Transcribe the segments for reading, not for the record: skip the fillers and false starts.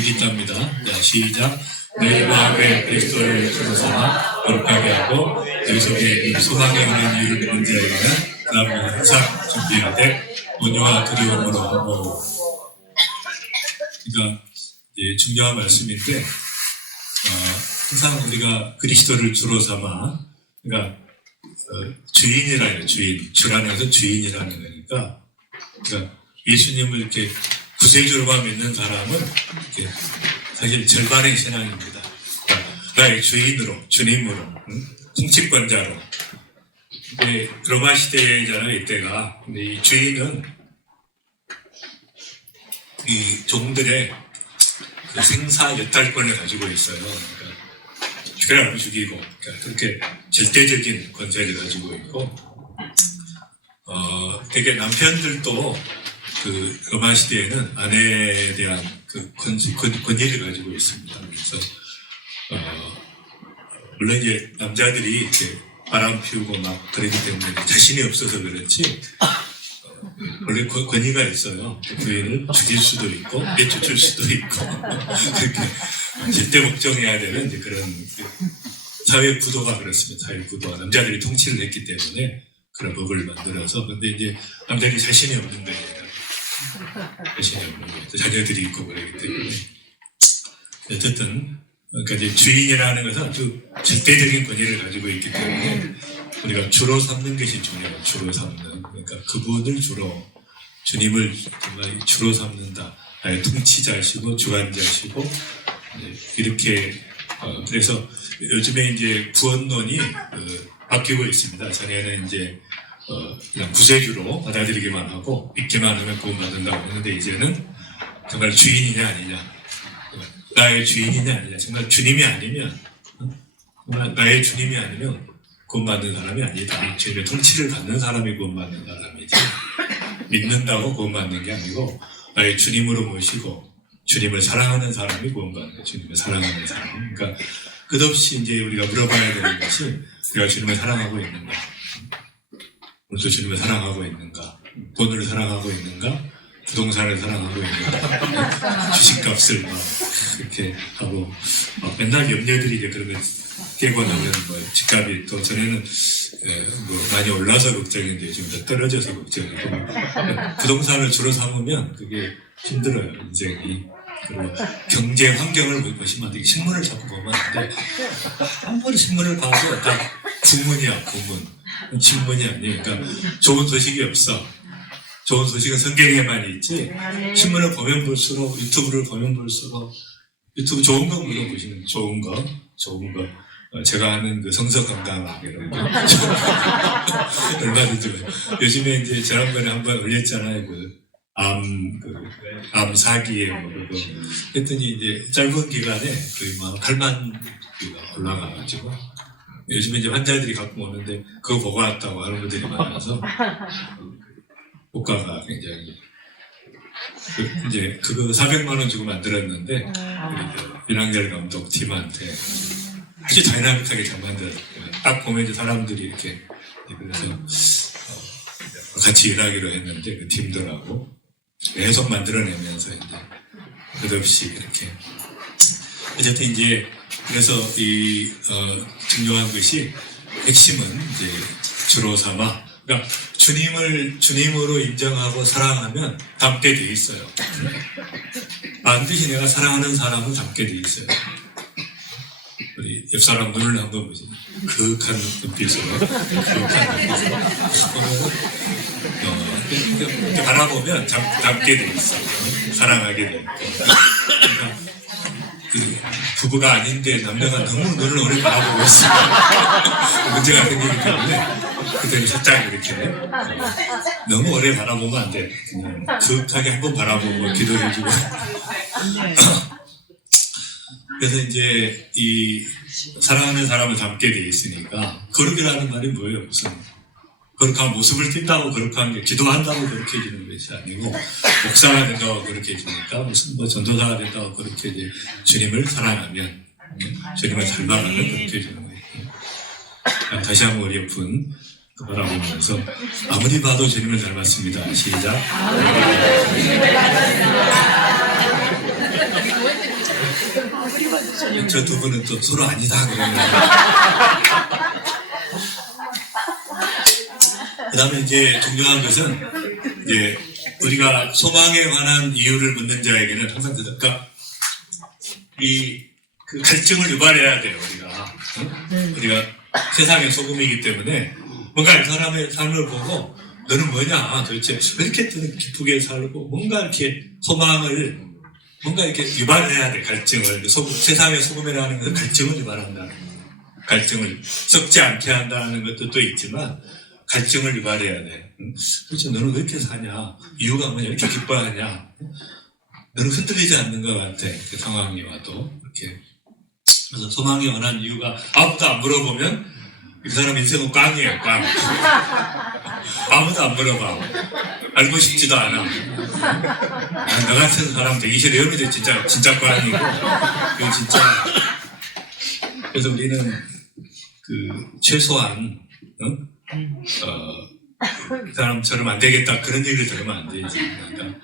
기도합니다. 자, 시작. 내 마음에 그리스도를 주로 삼아 거룩하게 하고 내 속에 소망에 있는 이유를 보는 자에게는 그 다음에 항상 준비하되 온유와 두려움으로 하고. 그러니까 중요한 말씀인데 항상 우리가 그리스도를 주로 삼아, 그러니까 주인이라는, 주라는 것은 주인이라는 거니까, 그러니까 예수님을 이렇게 구세주로만 믿는 사람은 이렇게 사실 절반의 신앙입니다. 그러니까 나의 주인으로, 주님으로, 통치권자로. 근데 로마 시대잖아요, 이때가. 근데 이 주인은 이 종들의 그 생사 여탈권을 가지고 있어요. 그러니까 죽여라면 죽이고, 그러니까 그렇게 절대적인 권세를 가지고 있고, 되게 남편들도 그 로마 시대에는 아내에 대한 그 권위를 가지고 있습니다. 그래서 물론 이제 남자들이 이렇게 바람 피우고 막 그러기 때문에 자신이 없어서 그렇지 원래 권위가 있어요. 부인을 죽일 수도 있고 내쫓을 수도 있고 그렇게 절대 걱정해야 되는 이제 그런 사회 구도가 그렇습니다. 사회 구도가 남자들이 통치를 했기 때문에 그런 법을 만들어서. 근데 이제 남자들이 자신이 없는 거예요. 자신이 없는 거예요. 자녀들이 있고 그러기 때문에. 어쨌든 그러니까 이제 주인이라는 것은 아주 절대적인 권위를 가지고 있기 때문에 우리가 주로 삼는 것이 중요해요. 주로 삼는. 그러니까 그분을 주로, 주님을 정말 주로 삼는다. 나의 통치자시고 주관자시고 이렇게. 그래서 요즘에 이제 구원론이 바뀌고 있습니다. 전에는 이제 그냥 구세주로 받아들이기만 하고 믿기만 하면 구원받는다고 하는데, 이제는 정말 주인이냐 아니냐, 나의 주인이냐 아니냐, 정말 주님이 아니면, 정말 나의 주님이 아니면 구원받는 사람이 아니다. 주님의 통치를 받는 사람이 구원받는 사람이지, 믿는다고 구원받는 게 아니고 나의 주님으로 모시고 주님을 사랑하는 사람이 구원받는 거예요. 주님을 사랑하는 사람. 그러니까 끝없이 이제 우리가 물어봐야 되는 것이, 내가 주님을 사랑하고 있는가? 우리도 주님을 사랑하고 있는가? 돈을 사랑하고 있는가? 부동산을 사랑하고 있는가? 주식값을 막 그렇게 하고 맨날 염려들이 이제 그러면 깨고 나면 집값이 또 전에는 많이 올라서 걱정인데 지금 더 떨어져서 걱정이고, 부동산을 주로 삼으면 그게 힘들어요, 인생이. 그리고 경제 환경을 보시면 안 돼. 신문을 자꾸 보면 안 돼. 한 번 신문을 봐도 다 구문이야, 구문. 신문이 아니에요. 그러니까 좋은 소식이 없어. 좋은 소식은 성경에만 있지. 신문을 보면 볼수록, 유튜브를 보면 볼수록, 유튜브 좋은 거 물어보시면 좋은 거. 제가 하는 그 성서 건강학 이런 거. 얼마든지. 요즘에 이제 지난번에 한번 올렸잖아요. 암 사기에 그거. 했더니 이제 짧은 기간에 거의 막 8만 뷰가 올라가가지고, 요즘에 이제 환자들이 갖고 오는데 그거 보고 왔다고 하는 분들이 많아서 효과가 굉장히. 이제 그거 400만 원 주고 만들었는데 윤학열 감독 팀한테 아주 다이나믹하게 잘 만들었어요. 딱 보면 이제 사람들이 이렇게, 그래서 같이 일하기로 했는데 그 팀들하고 계속 만들어내면서 이제 끝없이 이렇게. 어쨌든 이제 그래서 이 중요한 것이, 핵심은 이제 주로 삼아, 그러니까 주님으로 인정하고 사랑하면 닮게 돼 있어요. 반드시 내가 사랑하는 사람은 닮게 돼 있어요. 우리 옆 사람 눈을 한번 보시죠. 그윽한 눈빛으로, 이렇게 바라보면 닮게 돼 있어요. 사랑하게 돼 있고. 그러니까 부부가 아닌데 남녀가 너무 눈을 오래 바라보고 있으면 문제가 생기기 때문에 그때는 살짝 이렇게 너무 오래 바라보면 안 돼. 그냥 그윽하게 한번 바라보고 기도해주고. 그래서 이제 이 사랑하는 사람을 닮게 돼 있으니까, 거룩이라는 말이 뭐예요? 무슨 거룩한 모습을 띈다고 거룩한 게, 기도한다고 거룩해지는 것이 아니고, 목사가 된다고 거룩해지니까, 무슨 전도사가 된다고 그렇게 이제 주님을 사랑하면, 주님을 닮아가면 거룩해지는 거예요. 다시 한번 우리 옆은 바라보면서 아무리 봐도 주님을 닮았습니다. 시작. 저 두 분은 또 서로 아니다 그러면. 그다음에 이제 중요한 것은 이제 우리가 소망에 관한 이유를 묻는 자에게는 항상 그러니까 그 갈증을 유발해야 돼요 우리가. 우리가 세상의 소금이기 때문에 뭔가 이 사람의 삶을 보고 너는 뭐냐 도대체 왜 이렇게 기쁘게 살고 뭔가 이렇게 소망을 뭔가 이렇게 유발해야 돼 갈증을. 세상의 소금이라는 것은 갈증을 유발한다는 거예요. 갈증을 썩지 않게 한다는 것도 또 있지만 갈증을 유발해야 돼. 도대체 너는 왜 이렇게 사냐? 이유가 뭐냐? 이렇게 기뻐하냐? 너는 흔들리지 않는 것 같아. 그 상황이 와도 이렇게. 그래서 소망에 관한 이유가 아무도 안 물어보면 그 사람 인생은 꽝이에요, 꽝. 아무도 안 물어봐. 알고 싶지도 않아. 나 같은 사람 되기 싫어요. 이러면 진짜 꽝이고. 이거 진짜. 그래서 우리는 최소한, 그 사람처럼 안 되겠다. 그런 얘기를 들으면 안 되지. 그러니까,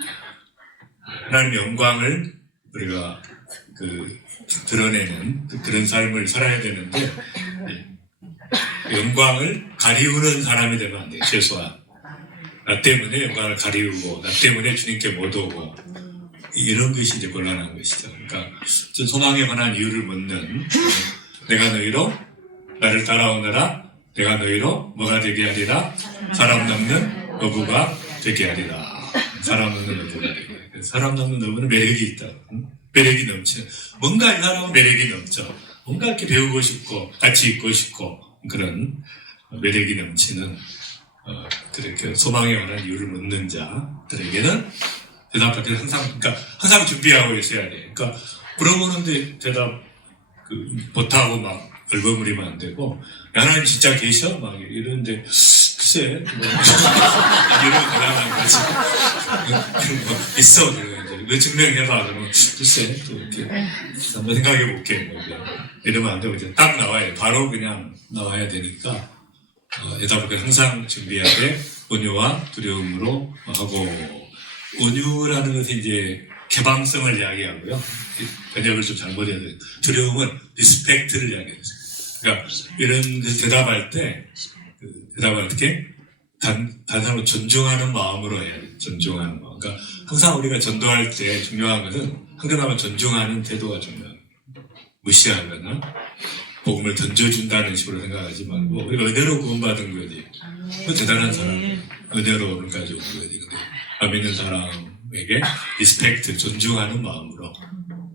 하나님의 영광을 우리가 드러내는 그런 삶을 살아야 되는데, 영광을 가리우는 사람이 되면 안 돼, 최소한. 나 때문에 영광을 가리우고, 나 때문에 주님께 못 오고, 이런 것이 이제 곤란한 것이죠. 그러니까, 소망에 관한 이유를 묻는, 내가 너희로 나를 따라오너라, 내가 너희로 뭐가 되게 하리라, 사람 넘는 어부가 되게 하리라. 사람 넘는 어부가 되게 하리라. 사람 넘는 어부는 매력이 있다. 매력이 넘쳐. 뭔가 이 사람은 매력이 넘쳐. 뭔가 이렇게 배우고 싶고, 같이 있고 싶고, 그런 매력이 넘치는 그렇게 소망에 관한 이유를 묻는 자들에게는 대답할 때 항상 준비하고 있어야 돼. 그러니까 물어보는데 대답 못하고 막 얼버무리면 안 되고, 하나님 진짜 계셔? 막 이러는데 글쎄 뭐 이러면 그만한 거지. 뭐 있어 이러는데 왜 증명해봐? 그러면 글쎄 또 이렇게 한번 생각해 볼게. 뭐 이러면 안 되고 이제 딱 나와야 돼. 바로 그냥 나와야 되니까 대답을 항상 준비해야 돼. 온유와 두려움으로 하고, 온유라는 것은 이제 개방성을 이야기하고요. 번역을 좀 잘못해야 돼요. 두려움은 리스펙트를 이야기해요. 그러니까 이런 대답할 때 대답을 어떻게 단상으로 존중하는 마음으로 해야 돼요. 존중하는 마음. 그러니까 항상 우리가 전도할 때 중요한 것은 한가하면 존중하는 태도가 중요해요. 무시하거나 복음을 던져준다는 식으로 생각하지 말고 우리가 은혜로 구원받은 거지. 그 대단한 사람 은혜로를 가지고 온 거지. 근데 안 믿는 사람에게 리스펙트, 존중하는 마음으로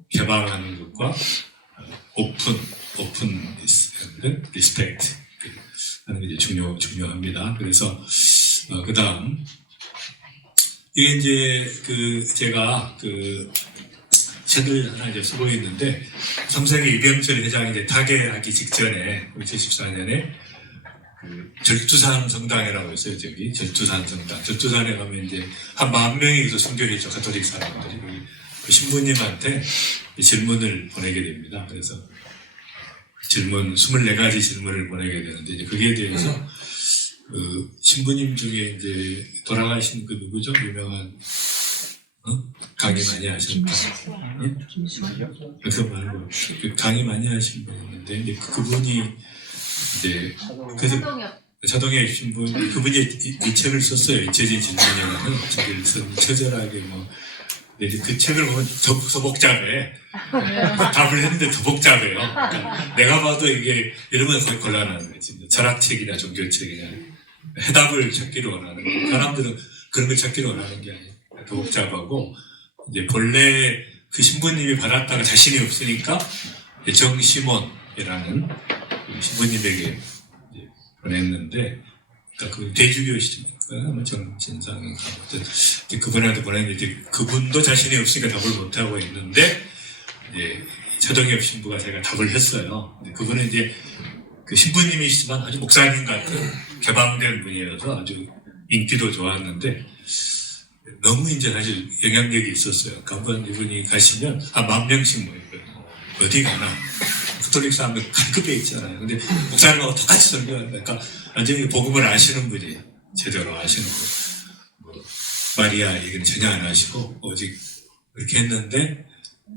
개방하는 것과 오픈 리스펙트 하는 게 이제 중요합니다. 그래서 그 다음 이게 이제 제가 책을 하나 이제 쓰고 있는데, 삼성의 이병철 회장이 이제 타계하기 직전에 2014년에 절두산 성당이라고 있어요. 저기 절두산 성당. 절두산에 가면 이제 한 10,000명이 순교했죠. 가톨릭 사람들이. 그 신부님한테 질문을 보내게 됩니다. 그래서 질문 24가지 질문을 보내게 되는데, 이제 거기에 대해서 신부님 중에 이제 돌아가신 누구죠? 유명한 강의 많이 하셨다. 그거 말고 강의 많이 하신 분이 있는데, 이제 그분이 이제 그래서 차동엽 신부 그분이 이 책을 썼어요. 잊혀진 질문이라는 책을 쓴 처절하게 뭐. 근데 그 책을 보면 더 복잡해. 답을 했는데 더 복잡해요. 그러니까 내가 봐도 이게 이러면 거의 곤란한 거지. 철학책이나 종교책이나 해답을 찾기로 원하는 거예요. 사람들은 그런 걸 찾기로 원하는 게 아니에요. 더 복잡하고, 이제 본래 그 신부님이 받았다가 자신이 없으니까 정시몬이라는 신부님에게 보냈는데, 그러니까 그 대주교 시니까 정진상인가 그분한테 보냈는데, 이제 그분도 자신이 없으니까 답을 못 하고 있는데, 이제 차동엽 신부가 제가 답을 했어요. 그분은 이제 그 신부님이시지만 아주 목사님 같은 개방된 분이어서 아주 인기도 좋았는데, 너무 이제 사실 영향력이 있었어요. 한번 이분이 가시면 한 10,000명씩 모이거든요. 어디 가나. 가톨릭 사람들 갈급해 있잖아요. 근데 목사님하고 똑같이 설교하니까, 그러니까 완전히 복음을 아시는 분이에요. 제대로 아시는 분. 마리아 얘기는 전혀 안 하시고, 오직 그렇게 했는데,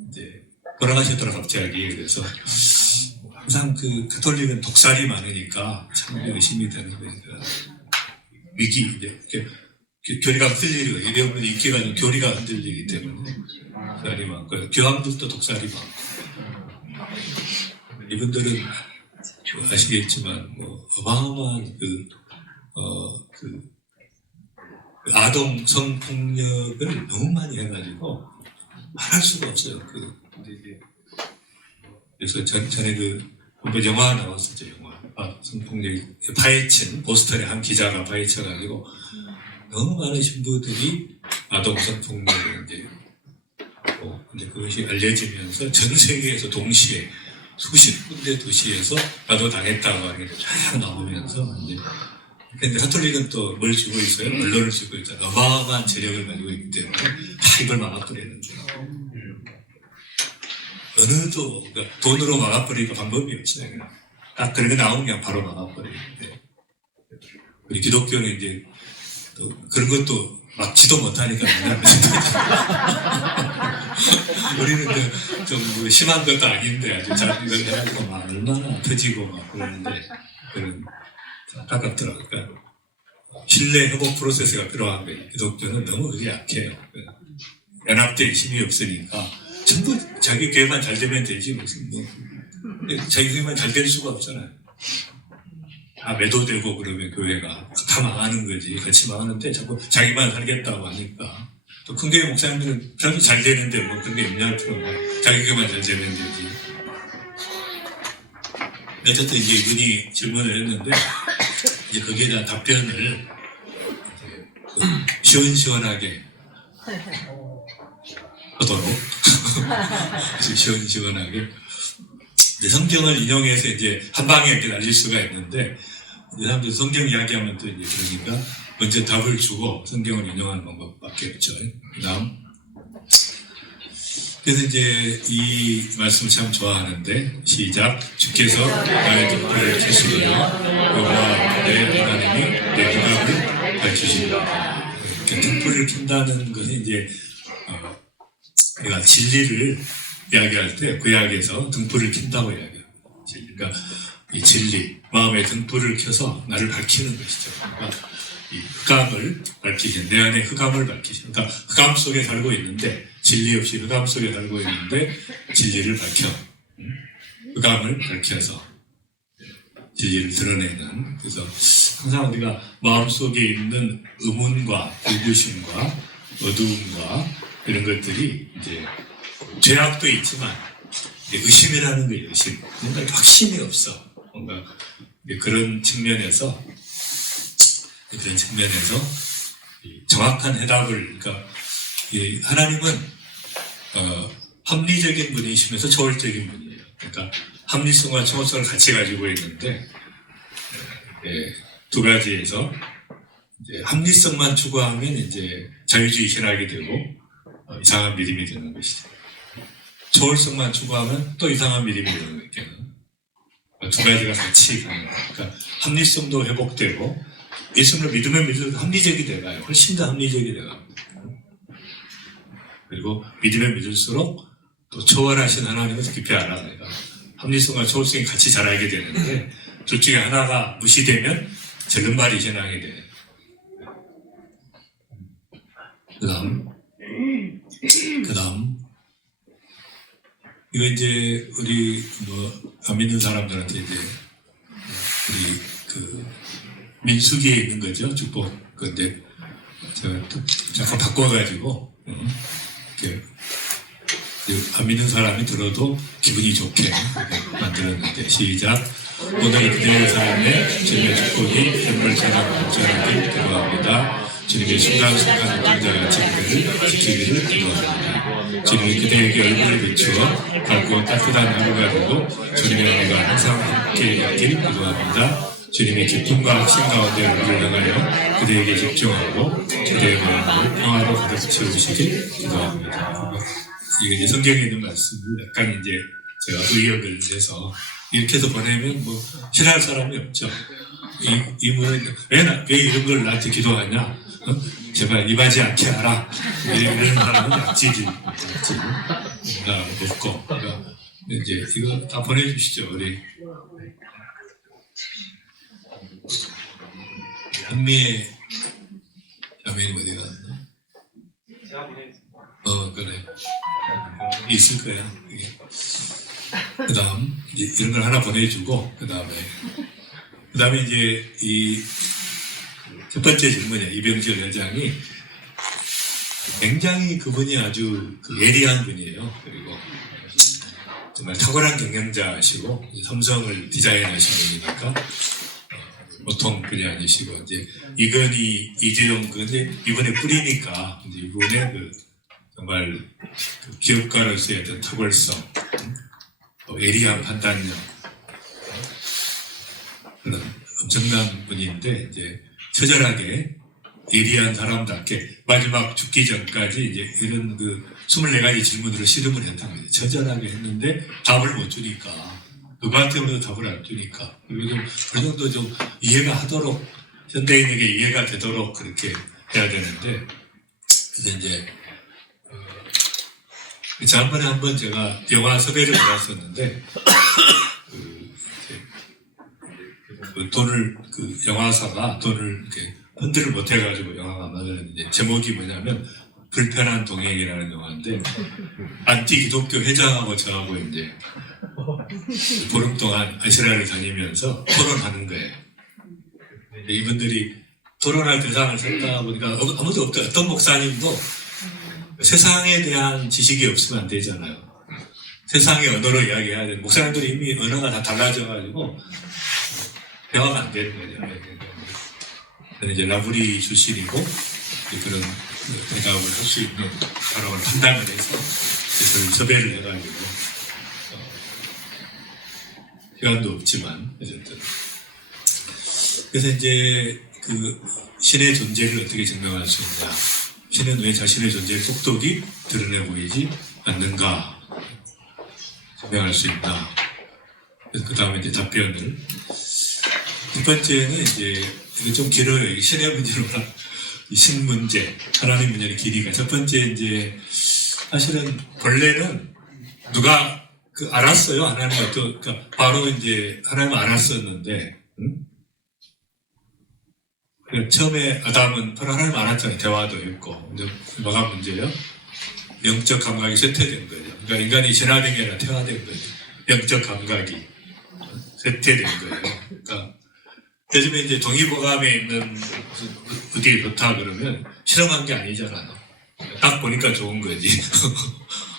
이제 돌아가셨더라 갑자기. 그래서 항상 그 가톨릭은 독살이 많으니까 참 의심이 되는 거니까 위기 이제 교리가 흔들리고 이래오면 인기가 아니고 교리가 흔들리기 때문에 독살이 많고 교황들도 독살이 많고 이분들은 아시겠지만 뭐 어마어마한 그 아동 성폭력을 너무 많이 해가지고 말할 수가 없어요. 그래서 전에 그 영화 나왔었죠. 영화 성폭력 파헤친 보스턴의 한 기자가 파헤쳐가지고 너무 많은 신부들이 아동 성폭력을 이제 근데 그것이 알려지면서 전 세계에서 동시에 수십 군데 도시에서 나도 당했다고 하는 게 쫙 나오면서 근데 가톨릭은 또 뭘 쥐고 있어요? 언론을 쥐고 있잖아요. 어마어마한 재력을 가지고 있기 때문에 다 이걸 막아버리는데 그러니까 돈으로 막아버리니까 방법이 없어요. 딱 그런 게 나오면 그냥 바로 막아버리는데 우리 기독교는 이제 또 그런 것도 막지도 못하니까 우리는 좀 심한 것도 아닌데 아주 작은 걸 해가지고 막 얼마나 터지고 막 그러는데 그런 안타깝더라고요. 그러니까 신뢰 회복 프로세스가 필요한 거예요. 기독교는 너무 그게 약해요. 연합될 힘이 없으니까 전부 자기 교회만 잘 되면 되지 무슨 자기 교회만 잘 될 수가 없잖아요. 다 매도되고 그러면 교회가 다 망하는 거지. 같이 망하는데 자꾸 자기만 살겠다고 하니까 또 큰 교회 목사님들은 별로 잘 되는데 뭐 그런 게 없냐는 필요가 자기 교회만 잘 되면 되지. 어쨌든 이제 이분이 질문을 했는데 이제 거기에 대한 답변을 시원시원하게 하도록 시원시원하게 이제 성경을 인용해서 이제 한 방에 이렇게 날릴 수가 있는데 이제 사람들 성경 이야기하면 또 이제 그러니까 먼저 답을 주고 성경을 인용하는 방법밖에 없죠. 그다음 그래서 이제 이 말씀을 참 좋아하는데 시작. 주께서 나의 등불을 켜시고 여호와 내 하나님이 내 휘감을 밝히시리라. 등불을 켠다는 것은 이제 우리가 진리를 이야기할 때 구약에서 등불을 켠다고 이야기해요. 그러니까 이 진리, 마음의 등불을 켜서 나를 밝히는 것이죠. 그러니까 이 흑암을 밝히시는, 내 안에 흑암을 밝히시는, 그러니까 흑암 속에 살고 있는데 진리 없이 흑암 속에 살고 있는데 진리를 밝혀, 흑암을 밝혀서 진리를 드러내는. 그래서 항상 우리가 마음속에 있는 의문과 의구심과 어두움과 이런 것들이 이제 죄악도 있지만 의심이라는 거예요. 의심. 뭔가 확신이 없어. 뭔가 그런 측면에서 정확한 해답을, 그러니까 하나님은 합리적인 분이시면서 초월적인 분이에요. 그러니까 합리성과 초월성을 같이 가지고 있는데 두 가지에서 이제 합리성만 추구하면 이제 자유주의 신학이 되고 이상한 믿음이 되는 것이죠. 초월성만 추구하면 또 이상한 믿음이 되는 거예요. 두 가지가 같이 가는 거예요. 그러니까 합리성도 회복되고 예수님을 믿으면 믿을수록 합리적이 돼가요. 훨씬 더 합리적이 돼가요. 그리고 믿으면 믿을수록 또 초월하신 하나님을 깊이 알아가요. 합리성과 초월성이 같이 자라게 되는데 둘 중에 하나가 무시되면 절름발이 신앙이 돼요. 그 다음 이거 이제 우리 안 믿는 사람들한테 이제 우리 그 민수기에 있는 거죠. 축복. 근데 제가 잠깐 바꿔가지고 이렇게 안 믿는 사람이 들어도 기분이 좋게 만들었는데 시작. 오늘 그대의 삶에 주님의 축복이 정말처럼 넘쳐나길 기도합니다. 주님의 순간순간 동자같이 그대를 지키기를 기도합니다. 주님이 그대에게 얼굴을 비추어 밝고 따뜻한 하루가 되고 주님의 은혜가 항상 함께 있길 기도합니다. 주님의 기쁨과 확신 가운데 우리를 향하여 그대에게 집중하고 그대의 마음을 평화로 가득 채우시길 기도합니다. 이게 성경에 있는 말씀을 약간 이제 제가 의역을 해서 이렇게 해서 보내면 싫어할 사람이 없죠. 이 분은 왜 이런 걸 나한테 기도하냐? 제발 입하지 않게 하라. 이런 사람은 약질이 없고. 그러니까 이제 이거 다 보내주시죠. 우리 한미의 자매님 어디 갔나? 그래. 있을 거야. 그 다음, 이런 걸 하나 보내주고, 그 다음에 이제 이 첫 번째 질문이야. 이병철 회장이 굉장히 그분이 아주 예리한 분이에요. 그리고 정말 탁월한 경영자시고, 삼성을 디자인하신 분이니까, 보통 분이 아니시고, 이제 이건희, 이재용, 근데 이번에 뿌리니까, 이제 이분의 정말 기업가로서의 어떤 탁월성, 예리한 판단력, 그런 엄청난 분인데, 이제 처절하게 예리한 사람답게 마지막 죽기 전까지 이제 이런 24가지 질문으로 씨름을 했단 말이에요. 처절하게 했는데 답을 못 주니까, 누구한테 물어도 답을 안 주니까, 그리고 좀, 그 정도 좀 이해가 하도록, 현대인에게 이해가 되도록 그렇게 해야 되는데, 그래서 이제, 지난번에 한번 제가 영화 섭외를 받았었는데, 돈을, 영화사가 돈을 이렇게 펀드를 못 해가지고 영화가 만들었는데, 제목이 뭐냐면, 불편한 동행이라는 영화인데, 안티 기독교 회장하고 저하고 이제, 보름 동안 아시라를 다니면서 토론하는 거예요. 이분들이 토론할 대상을 찾다 보니까 아무도 없다. 어떤 목사님도 세상에 대한 지식이 없으면 안 되잖아요. 세상의 언어로 이야기해야 돼. 목사님들이 이미 언어가 다 달라져가지고 대화가 안 되는 거죠. 저는 이제 라브리 출신이고 그런 대답을 할 수 있는 사람을 판단을 해서 저를 섭외를 해가지고 시간도 없지만 어쨌든 그래서 이제 신의 존재를 어떻게 증명할 수 있냐, 신은 왜 자신의 존재를 똑똑히 드러내 보이지 않는가 증명할 수 있나. 그래서 그 다음에 이제 답변을, 두 번째는 이제 이거 좀 길어요. 신의 문제로나 신 문제, 하나님 문제의 길이가. 첫 번째 이제 사실은 본래는 누가 알았어요. 하나님 그러니까 바로 이제 하나님 알았었는데, 처음에 아담은 바로 하나님 알았잖아요. 대화도 했고. 근데 뭐가 문제예요? 영적 감각이 쇠퇴된 거예요. 그러니까 인간이 진화된 게 아니라 퇴화된 거예요. 영적 감각이 쇠퇴된 거예요. 그러니까 요즘에 이제 동의보감에 있는 어디에 좋다 그러면 실험한 게 아니잖아요. 딱 보니까 좋은 거지.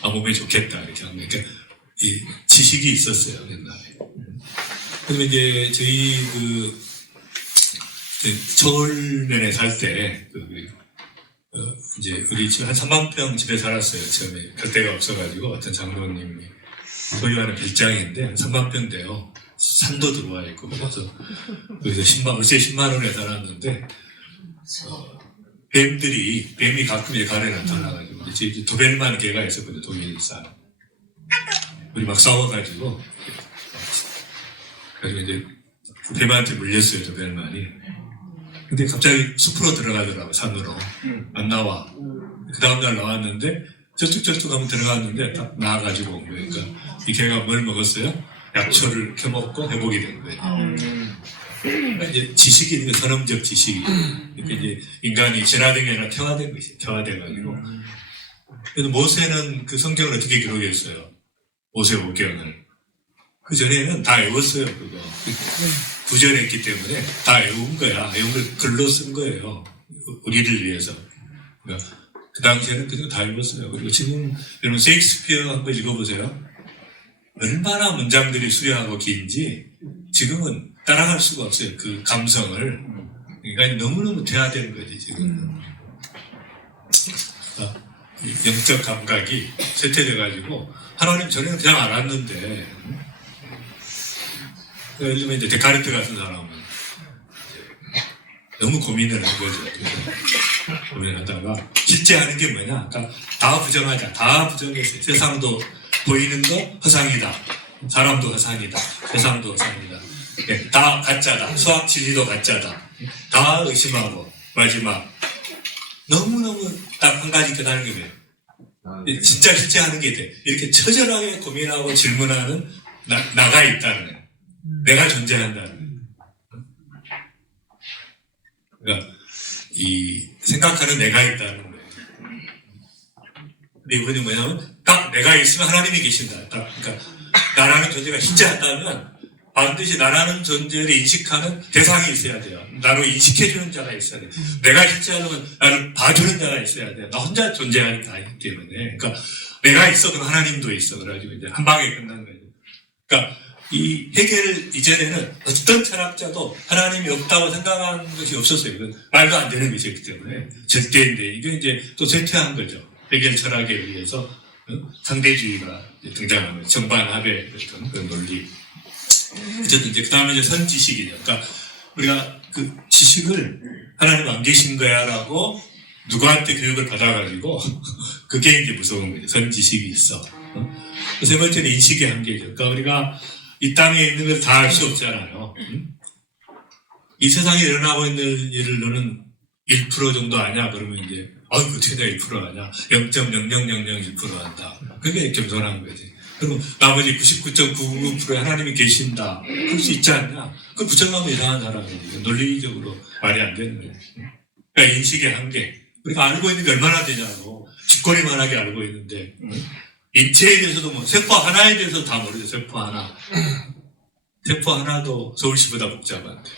아, 몸에 좋겠다 이렇게 한 거니까 이 지식이 있었어요 옛날에. 그러면 이제 저희 서울면에 살 때 이제 우리 집 한 3만 평 집에 살았어요. 처음에 갈 데가 없어가지고 어떤 장로님이 소유하는 별장인데 한 3만 평 돼요. 산도 들어와 있고 그래서 거기서 월세 10만 원에 살았는데 뱀이 가끔 이제 가래 나타나가지고 이제 도벨만 개가 있었거든요. 독일산. 우리 막 싸워가지고 그래서 이제 뱀한테 물렸어요. 도벨만이. 근데 갑자기 숲으로 들어가더라고. 산으로 안 나와. 그 다음날 나왔는데 저쪽 하면 들어갔는데 딱 나와가지고 온 거예요. 그러니까 이 개가 뭘 먹었어요? 약초를 켜먹고 회복이 된 거예요. 그러니까 이제 지식이 있는 게 선험적 지식이. 그러니까 이제 인간이 진화된 게 아니라 퇴화된 것이 퇴화돼가지고. 그래서 모세는 그 성경을 어떻게 기록했어요? 모세오경을. 그 전에는 다 외웠어요, 그거. 구절했기 때문에 다 외운 거야. 외운 걸 글로 쓴 거예요. 우리를 위해서. 그러니까 그 당시에는 그냥 다 읽었어요. 그리고 지금 여러분 셰익스피어 한번 읽어보세요. 얼마나 문장들이 수려하고 긴지 지금은 따라갈 수가 없어요. 그 감성을. 그러니까 너무너무 퇴화되는 거지 지금. 영적 감각이 쇠퇴돼가지고 하나님 전에는 그냥 알았는데 예를 들면 이제 데카르트 같은 사람은 너무 고민을 한 거죠. 고민을 하다가 실제 하는 게 뭐냐? 그러니까 다 부정하자. 다 부정했어요. 세상도 보이는 거 허상이다. 사람도 허상이다. 세상도 허상이다. 네, 다 가짜다. 수학 진리도 가짜다. 다 의심하고 마지막 너무너무 딱 한 가지 깨달은 게 뭐예요? 진짜 실제 하는 게 돼. 이렇게 처절하게 고민하고 질문하는 나가 있다는 거예요. 내가 존재한다는 거예요. 그러니까 이 생각하는 내가 있다는 거예요. 근데 이분이 뭐냐면 딱 내가 있으면 하나님이 계신다. 딱 그러니까 나라는 존재가 실제하다면 반드시 나라는 존재를 인식하는 대상이 있어야 돼요. 나로 인식해주는 자가 있어야 돼요. 내가 실제하려면 나를 봐주는 자가 있어야 돼요. 나 혼자 존재하니까 아니기 때문에. 그러니까 내가 있어 그럼 하나님도 있어. 그래가지고 이제 한 방에 끝난 거예요. 그러니까 이 해겔 이전에는 어떤 철학자도 하나님이 없다고 생각하는 것이 없었어요. 이건 말도 안 되는 것이기 때문에 절대인데 이게 이제 또 쇠퇴한 거죠. 해겔 철학에 의해서 상대주의가 등장하는 정반합의 어떤 그런 논리. 어쨌든 이제 그 다음에 이제 선지식이죠. 그러니까 우리가 그 지식을 하나님 안 계신 거야라고 누구한테 교육을 받아가지고 그게 이제 무서운 거죠. 선지식이 있어. 세 번째는 인식의 한계죠. 그러니까 우리가 이 땅에 있는 걸 다 알 수 없잖아요. 이 세상에 일어나고 있는 일을 너는 1% 정도 아냐? 그러면 이제 어떻게 내가 1% 아냐? 0.0001% 한다. 그게 겸손한 거지. 그리고 나머지 99.99%에 하나님이 계신다. 할 수 있지 않냐? 그 부정하면 이상한 사람이니까 논리적으로 말이 안 되는 거예요. 그러니까 인식의 한계. 우리가 알고 있는 게 얼마나 되냐고. 쥐꼬리만하게 알고 있는데 인체에 대해서도 뭐 세포 하나에 대해서 다 모르죠. 세포 하나. 세포 하나도 서울시보다 복잡한데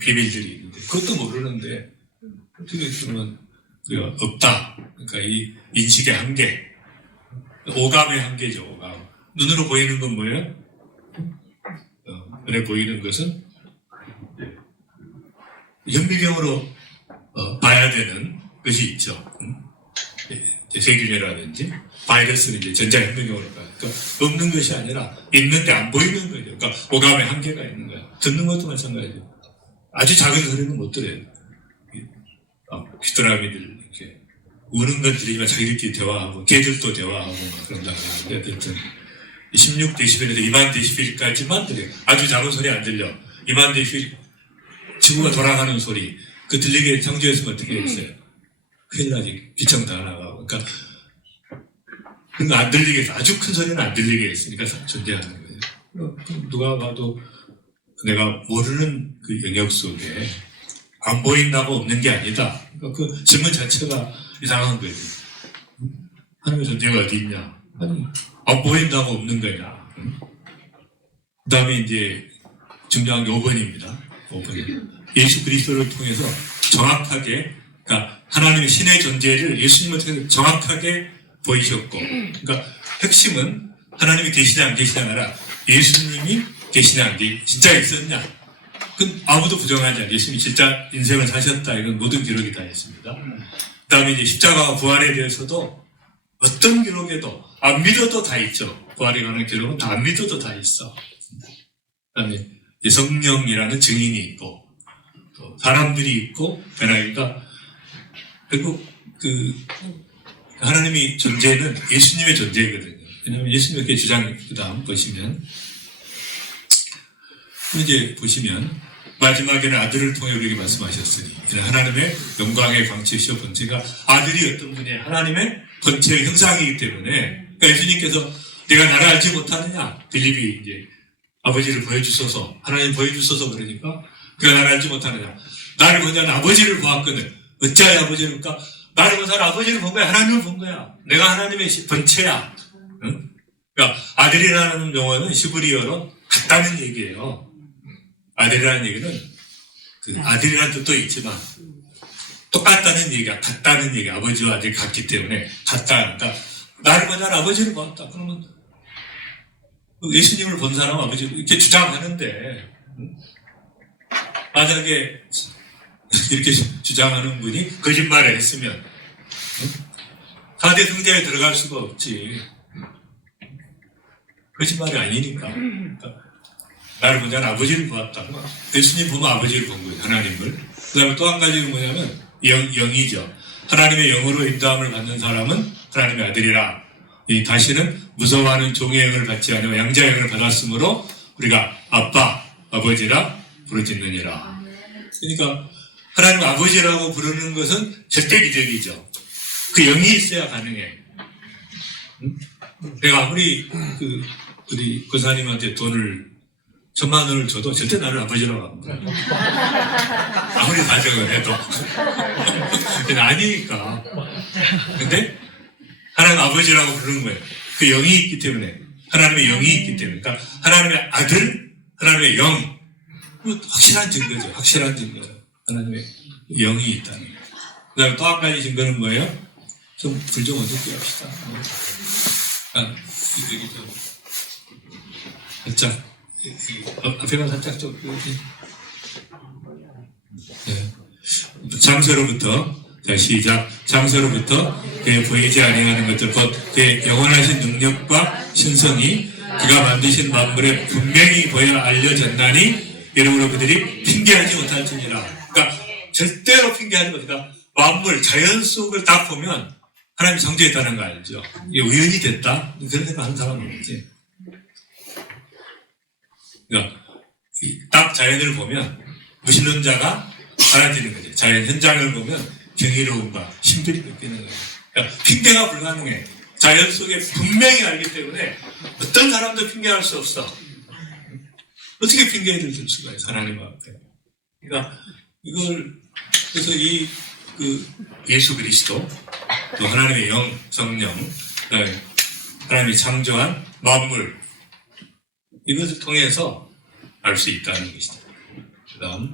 비밀들이 있는데 그것도 모르는데 어떻게 그러면 없다. 그러니까 이 인식의 한계. 오감의 한계죠. 오감. 눈으로 보이는 건 뭐예요? 눈에 보이는 것은 현미경으로 봐야 되는 것이 있죠. 세균이라든지 바이러스는 이제 전자현미경으로 봐요. 그러니까 없는 것이 아니라 있는데 안 보이는 거죠. 그러니까 오감의 한계가 있는 거예요. 듣는 것도 마찬가지예요. 아주 작은 소리는 못 들어요. 귀뚜라미들 이렇게 우는 건 들리지만 자기들끼리 대화하고 개들도 대화하고 막 그런다고 하는데 어쨌든 16dB에서 2만 dB까지만 들려요. 아주 작은 소리 안 들려. 2만 dB 지구가 돌아가는 소리 그 들리게 창조했으면 어떻게 했어요? 큰일 나지. 기청 다 나가고. 그러니까 그거 안 들리게 해서 아주 큰 소리는 안 들리게 했으니까 존재하는 거예요. 누가 봐도 내가 모르는 그 영역 속에 안 보인다고 없는 게 아니다. 그러니까 그 질문 자체가 이상한 거예요. 하나님의 존재가 어디 있냐? 아니, 안 보인다고 없는 거냐? 그 다음에 이제 중요한 게 5번입니다. 5번. 예수 그리스도를 통해서 정확하게, 그러니까 하나님의 신의 존재를 예수님을 통해서 정확하게 보이셨고, 그러니까 핵심은 하나님이 계시냐 안 계시냐가 아니라 예수님이 계시냐 안 계시냐, 진짜 있었냐? 그건 아무도 부정하지 않아요. 예수님이 진짜 인생을 사셨다. 이건 모든 기록이 다 있습니다. 그 다음에 이제 십자가와 부활에 대해서도 어떤 기록에도 안 믿어도 다 있죠. 부활에 관한 기록은 다 안 믿어도 다 있어. 그 다음에 성령이라는 증인이 있고, 또 사람들이 있고, 변화기가, 결국 하나님의 존재는 예수님의 존재거든요. 왜냐하면 예수님 이렇게 그 다음 보시면, 이제 보시면, 마지막에는 아들을 통해 우리에게 말씀하셨으니, 하나님의 영광의 광채시오 본체가 아들이 어떤 분이 하나님의 본체의 형상이기 때문에, 그러니까 예수님께서 내가 나를 알지 못하느냐, 빌립이 이제 아버지를 보여주소서, 하나님 보여주소서 그러니까, 그가 나를 알지 못하느냐, 나를 본 자는 아버지를 보았거든. 어찌하여 아버지를 볼까? 나를 본 사람 아버지를 본 거야. 하나님을 본 거야. 내가 하나님의 본체야. 응? 그러니까 아들이라는 용어는 히브리어로 같다는 얘기예요. 아들이라는 얘기는 그 아들이라는 뜻도 있지만 똑같다는 얘기야. 같다는 얘기. 아버지와 아들이 같기 때문에 같다. 그러니까 나를 본 사람 아버지를 봤다. 그러면 예수님을 본 사람은 아버지를 이렇게 주장하는데 만약에 이렇게 주장하는 분이 거짓말을 했으면 4대 성자에 들어갈 수가 없지. 거짓말이 아니니까. 나를 본 자는 아버지를 보았다. 예수님 보면 아버지를 본 거예요. 하나님을. 그 다음에 또 한 가지는 뭐냐면 영이죠. 하나님의 영으로 인도함을 받는 사람은 하나님의 아들이라. 다시는 무서워하는 종의 영을 받지 않으며 양자의 영을 받았으므로 우리가 아빠, 아버지라 부르짖느니라. 그러니까 하나님 아버지라고 부르는 것은 절대 기적이죠. 그 영이 있어야 가능해. 응? 내가 아무리 우리 권사님한테 돈을 1,000,000원을 줘도 절대 나를 아버지라고 안 불러. 아무리 다정을 해도. 아니니까. 근데 하나님 아버지라고 부르는 거예요. 그 영이 있기 때문에. 하나님의 영이 있기 때문에. 그러니까 하나님의 아들, 하나님의 영. 확실한 증거죠. 확실한 증거죠. 하나님의 영이 있다는 거예요. 그 다음에 또 한 가지 증거는 뭐예요? 좀 불 좀 어둡게 합시다. 살짝 앞에가 살짝 좀 네. 장서로부터 자 시작 장서로부터 그의 보이지 아니하는 것들 곧 그의 영원하신 능력과 신성이 그가 만드신 만물에 분명히 보여 알려졌나니 이러므로 그들이 핑계하지 못할지니라. 그러니까 절대로 핑계하지 못한다. 만물 자연 속을 딱 보면 하나님이 창조했다는 거 알죠? 이게 우연이 됐다? 그런 생각 하는 사람은 없지. 그러니까 딱 자연을 보면 무신론자가 사라지는 거지. 자연 현장을 보면 경이로움과 신비를 느끼는 거예요. 그러니까 핑계가 불가능해. 자연 속에 분명히 알기 때문에 어떤 사람도 핑계할 수 없어. 어떻게 핑계를 줄 수가 있어, 하나님 앞에. 그러니까 이걸 그래서 예수 그리스도 또 하나님의 영, 성령, 하나님이 창조한 만물 이것을 통해서 알 수 있다는 것이죠. 그 다음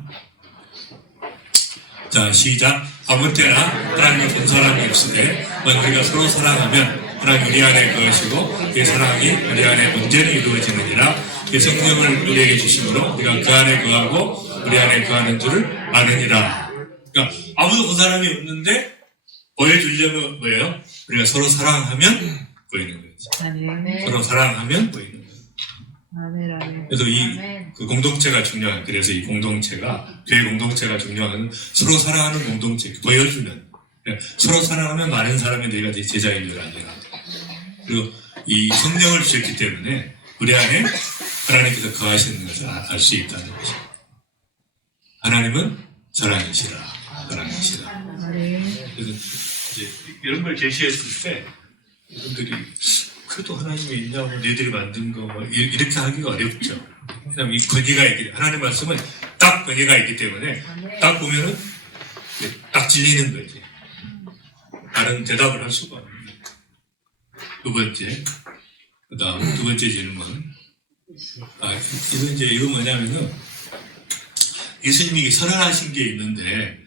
자 시작 아무 때나 하나님을 본 사람이 없으되 우리가 서로 사랑하면 하나님 우리 안에 거하시고 그 사랑이 우리 안에 온전히 이루어지느니라. 그 성령을 우리에게 주심으로 우리가 그 안에 거하고 우리 안에 거하는 줄을 아느니라. 그러니까 아무도 본 사람이 없는데 보여주려면 뭐예요? 우리가 서로 사랑하면 보이는 거죠. 서로 사랑하면 보이는 거죠. 그래서 그 공동체가 중요한, 그래서 이 공동체가, 교회 공동체가 중요한 서로 사랑하는 공동체, 보여주는. 서로 사랑하면 많은 사람이 너희가 제자인 줄 아니라. 그리고 이 성령을 주셨기 때문에 우리 안에 하나님께서 거하시는 것을 알 수 있다는 것입니다. 하나님은 사랑이시라. 사랑이시라. 그래서 이제 이런 걸 제시했을 때 여러분들이 그래도 하나님이 있냐고 너희들이 만든 거 뭐 이렇게 하기가 어렵죠. 왜냐하면 이 권위가 있기 하나님 말씀은 딱 권위가 있기 때문에 딱 보면은 딱 질리는 거지. 다른 대답을 할 수가 없는 거예요. 두 번째, 그다음 두 번째 질문. 이거 뭐냐면은 예수님이 선언하신 게 있는데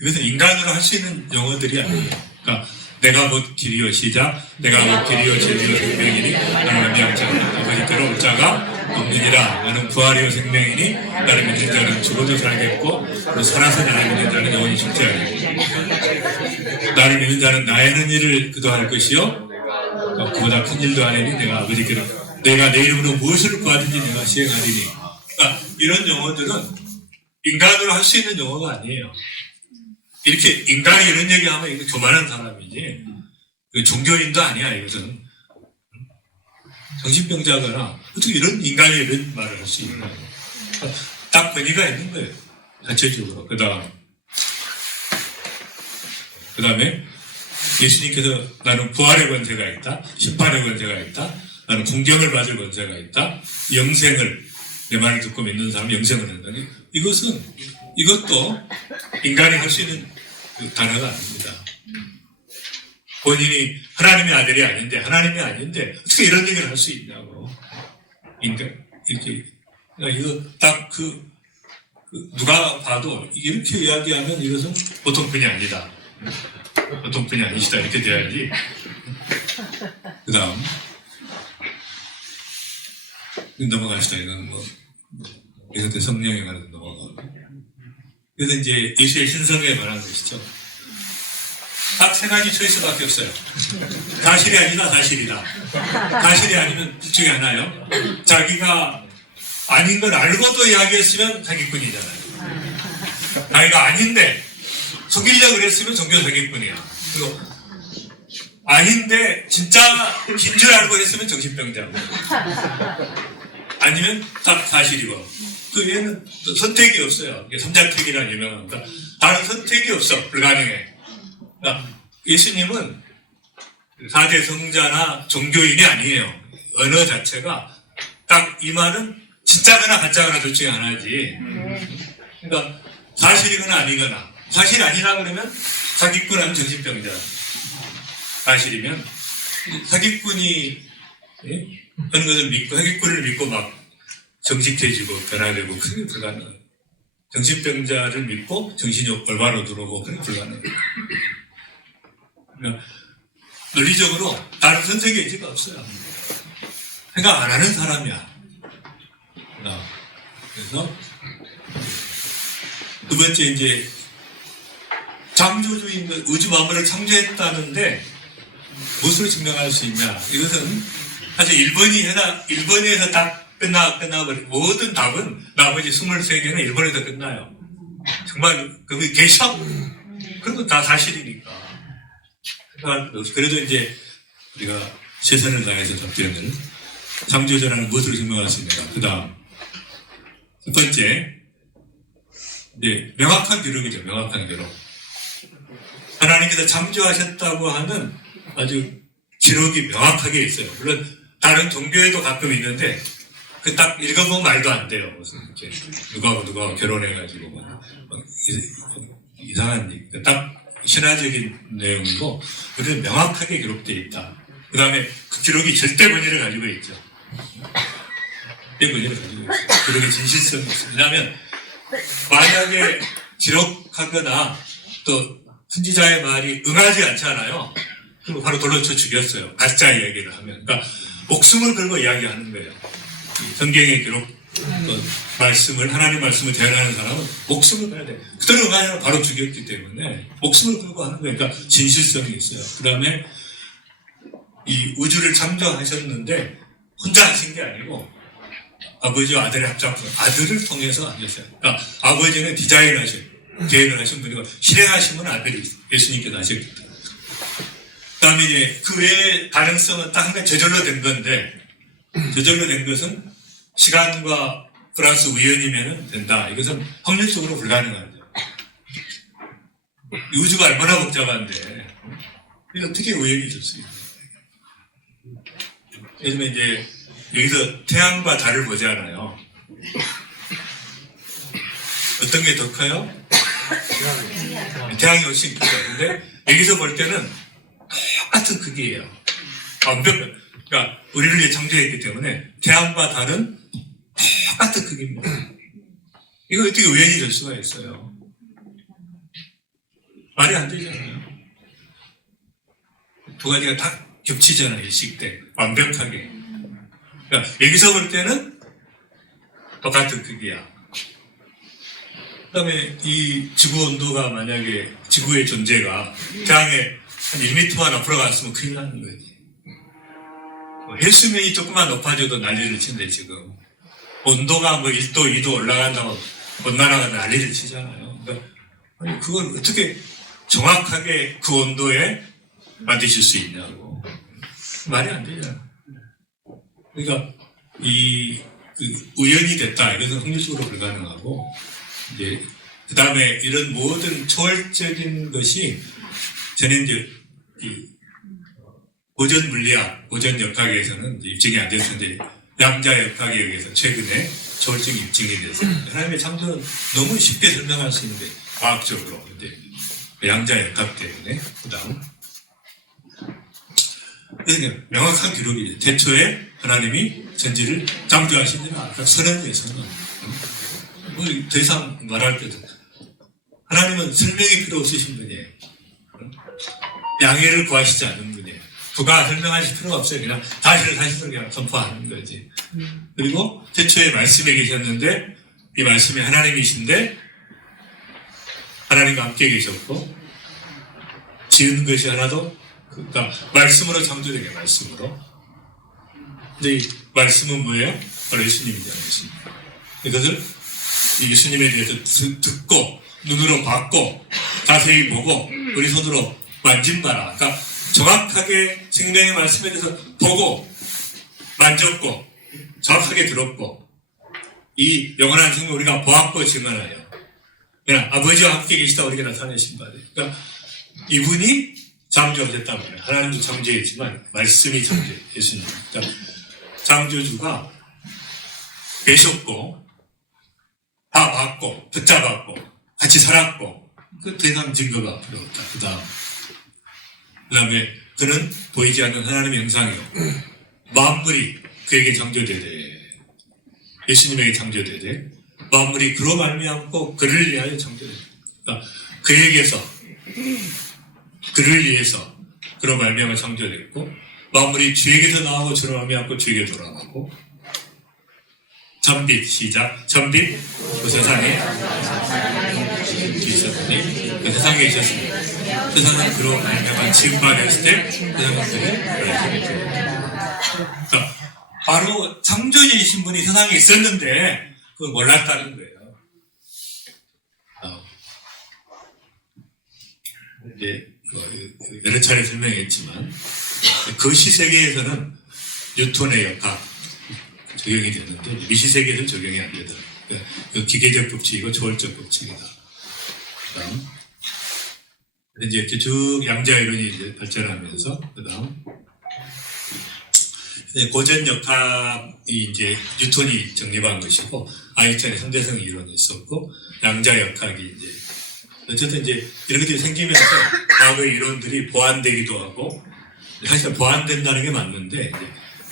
이것은 인간으로 할 수 있는 용어들이 아니에요. 그러니까 내가 곧 길이요 시작 내가 곧 길이요 진리요 생명이니 나는 믿는 자는 아버지께로 올 자가 없느니라. 나는 부활이요 생명이니 나를 믿는 자는 죽어도 살겠고 또 살아서 나를 믿는 자는 영원히 죽지 않으리라. 나를 믿는 자는 나의 하는 일을 그도 할 것이요 그보다 큰 일도 하리니 내가 아버지께로 내가 내 이름으로 무엇을 구하든지 내가 시행하리니. 그러니까 이런 용어들은 인간으로 할 수 있는 용어가 아니에요. 이렇게 인간이 이런 얘기하면 이거 교만한 사람이지 종교인도 아니야. 이것은 정신병자거나 어떻게 이런 인간이 이런 말을 할 수 있나. 딱 권위가 있는 거예요. 자체적으로. 그 다음에 예수님께서 나는 부활의 권세가 있다. 심판의 권세가 있다. 나는 공경을 받을 권세가 있다. 영생을 내 말을 듣고 믿는 사람은 영생을 한다니. 이것도 인간이 할 수 있는 단어가 아닙니다. 본인이 하나님의 아들이 아닌데 어떻게 이런 얘기를 할 수 있냐고. 인간 이렇게 이거 딱 누가 봐도 이렇게 이야기하면 이것은 보통 분이 아니다. 보통 분이 아니시다 이렇게 돼야지. 그 다음 넘어갑시다. 이건 이것도 성령에 관해서 넘어가고. 그래서 이제 예수의 신성에 관한 것이죠. 딱 세 가지 초이스밖에 없어요. 사실이 아니다, 사실이다. 사실이 아니면 둘 중에 하나요. 자기가 아닌 걸 알고도 이야기했으면 사기꾼이잖아요. 자기가 아닌데 속이려고 그랬으면 종교 사기꾼이야. 그리고 아닌데 진짜 긴 줄 알고 했으면 정신병자고. 아니면 딱 사실이고. 그 외에는 선택이 없어요. 이게 삼자택이라는 유명한 거. 다른 선택이 없어. 불가능해. 그러니까 예수님은 4대 성자나 종교인이 아니에요. 언어 자체가 딱 이 말은 진짜거나 가짜거나 둘 중에 하나지. 그러니까 사실이거나 아니거나. 사실 아니라 그러면 사기꾼 아니면 정신병자. 사실이면 사기꾼이 하는 것을 믿고 사기꾼을 믿고 막 정직해지고 변화되고 그게 불가능해요. 정신병자를 믿고 정신이 올바로 들어오고 그게 불가능해요. 그러니까 논리적으로 다른 선택의 의지가 없어요. 생각 안 하는 사람이야. 그래서 두 번째 이제 창조주인 우주 만물을 창조했다는데 무엇으로 증명할 수 있냐? 이것은 사실 1번에서 딱 끝나버리고 모든 답은 나머지 23개는 1번에서 끝나요. 정말 그게 계셔? 그런 건 다 사실이니까. 그래도 이제 우리가 최선을 다해서 답변을 창조주라는 무엇으로 증명할 수 있는가? 그 다음 첫 번째 이제 명확한 기록이죠. 명확한 기록. 하나님께서 창조하셨다고 하는 아주 기록이 명확하게 있어요. 물론 다른 종교에도 가끔 있는데 그 딱 읽어보면 말도 안 돼요. 무슨 이렇게 누가 결혼해가지고 막 이상한 딱 신화적인 내용이고 우리는 명확하게 기록되어 있다. 그 다음에 그 기록이 절대 권위를 가지고 있죠. 절대 권위를 가지고 있어요. 기록의 진실성이 있어요. 왜냐하면 만약에 기록하거나 또 선지자의 말이 응하지 않잖아요. 그럼 바로 돌로 쳐 죽였어요. 가짜 이야기를 하면. 그러니까 목숨을 걸고 이야기하는 거예요. 성경의 기록, 말씀을, 하나님 말씀을 대언하는 사람은 목숨을 걸어야 돼. 그대로 응하면 바로 죽였기 때문에 목숨을 걸고 하는 거예요. 그러니까 진실성이 있어요. 그 다음에 이 우주를 창조하셨는데 혼자 하신 게 아니고 아버지와 아들의 합작품, 아들을 통해서 하셨어요. 그러니까 아버지는 계획을 하신 분이고 실행하신 분 아들이 예수님께서 하셨기 때문에. 그 다음에 이제 그 외의 가능성은 딱 한 가지 저절로 된 건데 저절로 된 것은 시간과 플러스 우연이면 된다. 이것은 확률적으로 불가능하죠. 이 우주가 얼마나 복잡한데 이게 어떻게 우연이 있을 수 있어요? 예를 들면 이제 여기서 태양과 달을 보잖아요. 어떤 게 더 커요? 태양이 훨씬 크죠. 근데 여기서 볼 때는 똑같은 크기예요. 그러니까 우리를 창조했기 때문에 태양과 달은 똑같은 크기입니다. 이거 어떻게 우연히 될 수가 있어요? 말이 안 되잖아요. 두 가지가 다 겹치잖아요. 일식때 완벽하게. 그러니까 여기서 볼 때는 똑같은 크기야. 그 다음에 이 지구 온도가 만약에 지구의 존재가 태양에 한 1m만 앞으로 갔으면 큰일 나는 거지. 해수면이 조금만 높아져도 난리를 친대 지금. 온도가 뭐 1도, 2도 올라간다고 온난화가 난리를 치잖아요. 그러니까 아니 그걸 어떻게 정확하게 그 온도에 만드실 수 있냐고. 말이 안 되잖아. 그러니까 우연이 됐다. 이것은 확률적으로 불가능하고 이제 그 다음에 이런 모든 초월적인 것이 저는 이제 고전 물리학, 고전 역학에서는 입증이 안 돼서 이제 양자 역학에 의해서 최근에 초월적인 입증이 돼서 하나님의 창조는 너무 쉽게 설명할 수 있는데 과학적으로 이제 양자 역학 때문에 그다음 명확한 기록이죠. 태초에 하나님이 전지를 창조하시니라. 선언이에요, 선언. 뭐 더 이상 말할 때도 하나님은 설명이 필요 없으신 분이에요. 양해를 구하시지 않는 분이에요. 부가 설명하실 필요가 없어요. 그냥 사실을 그냥 선포하는 거지. 그리고 태초에 말씀에 계셨는데 이 말씀이 하나님이신데 하나님과 함께 계셨고 지은 것이 하나도 그러니까 말씀으로 창조되게 말씀으로. 근데 이 말씀은 뭐예요? 바로 예수님이잖아요. 예수님. 이것을 예수님에 대해서 듣고 눈으로 봤고 자세히 보고 우리 손으로 만진봐라. 그러니까 정확하게 생명의 말씀에 대해서 보고 만졌고 정확하게 들었고 이 영원한 생명 우리가 보았고 증언하여 그냥 아버지와 함께 계시다 우리가 나타내신 바예요. 그러니까 이분이 창조하셨단 말이에요. 하나님도 창조했지만 말씀이 창조해요. 예수님. 그러니까 창조주가 계셨고 다 봤고 붙잡았고 같이 살았고 그 더 이상 증거가 필요 없다. 그 다음에 그는 보이지 않는 하나님의 형상이요 만물이 그에게 창조되되 예수님에게 창조되되 만물이 그로 말미암고 그를 위하여 창조되되 그러니까 그에게서 그를 위해서 그로 말미암아 창조됐고 만물이 주에게서 나오고 주로 말미암고 주에게 돌아가고 전빛 시작 전빛 그 세상에 있었더니 그 세상에 있었습니다. 세상은 그로 말미암아 지음받았을 때 세상은 그러니까 바로 창조주이신 분이 세상에 있었는데 그걸 몰랐다는 거예요. 이제 여러 차례 설명했지만 그 시세계에서는 뉴턴의 역학 적용이 되는데 미시세계에서는 적용이 안 되더라고요. 그 기계적 법칙이고 초월적 법칙이다. 그다음 이제 이렇게 쭉 양자 이론이 이제 발전하면서 그다음 고전 역학이 이제 뉴턴이 정립한 것이고 아인슈타인의 상대성 이론이 있었고 양자 역학이 이제 어쨌든 이제 이런 것들이 생기면서 과거의 이론들이 보완되기도 하고 사실 보완된다는 게 맞는데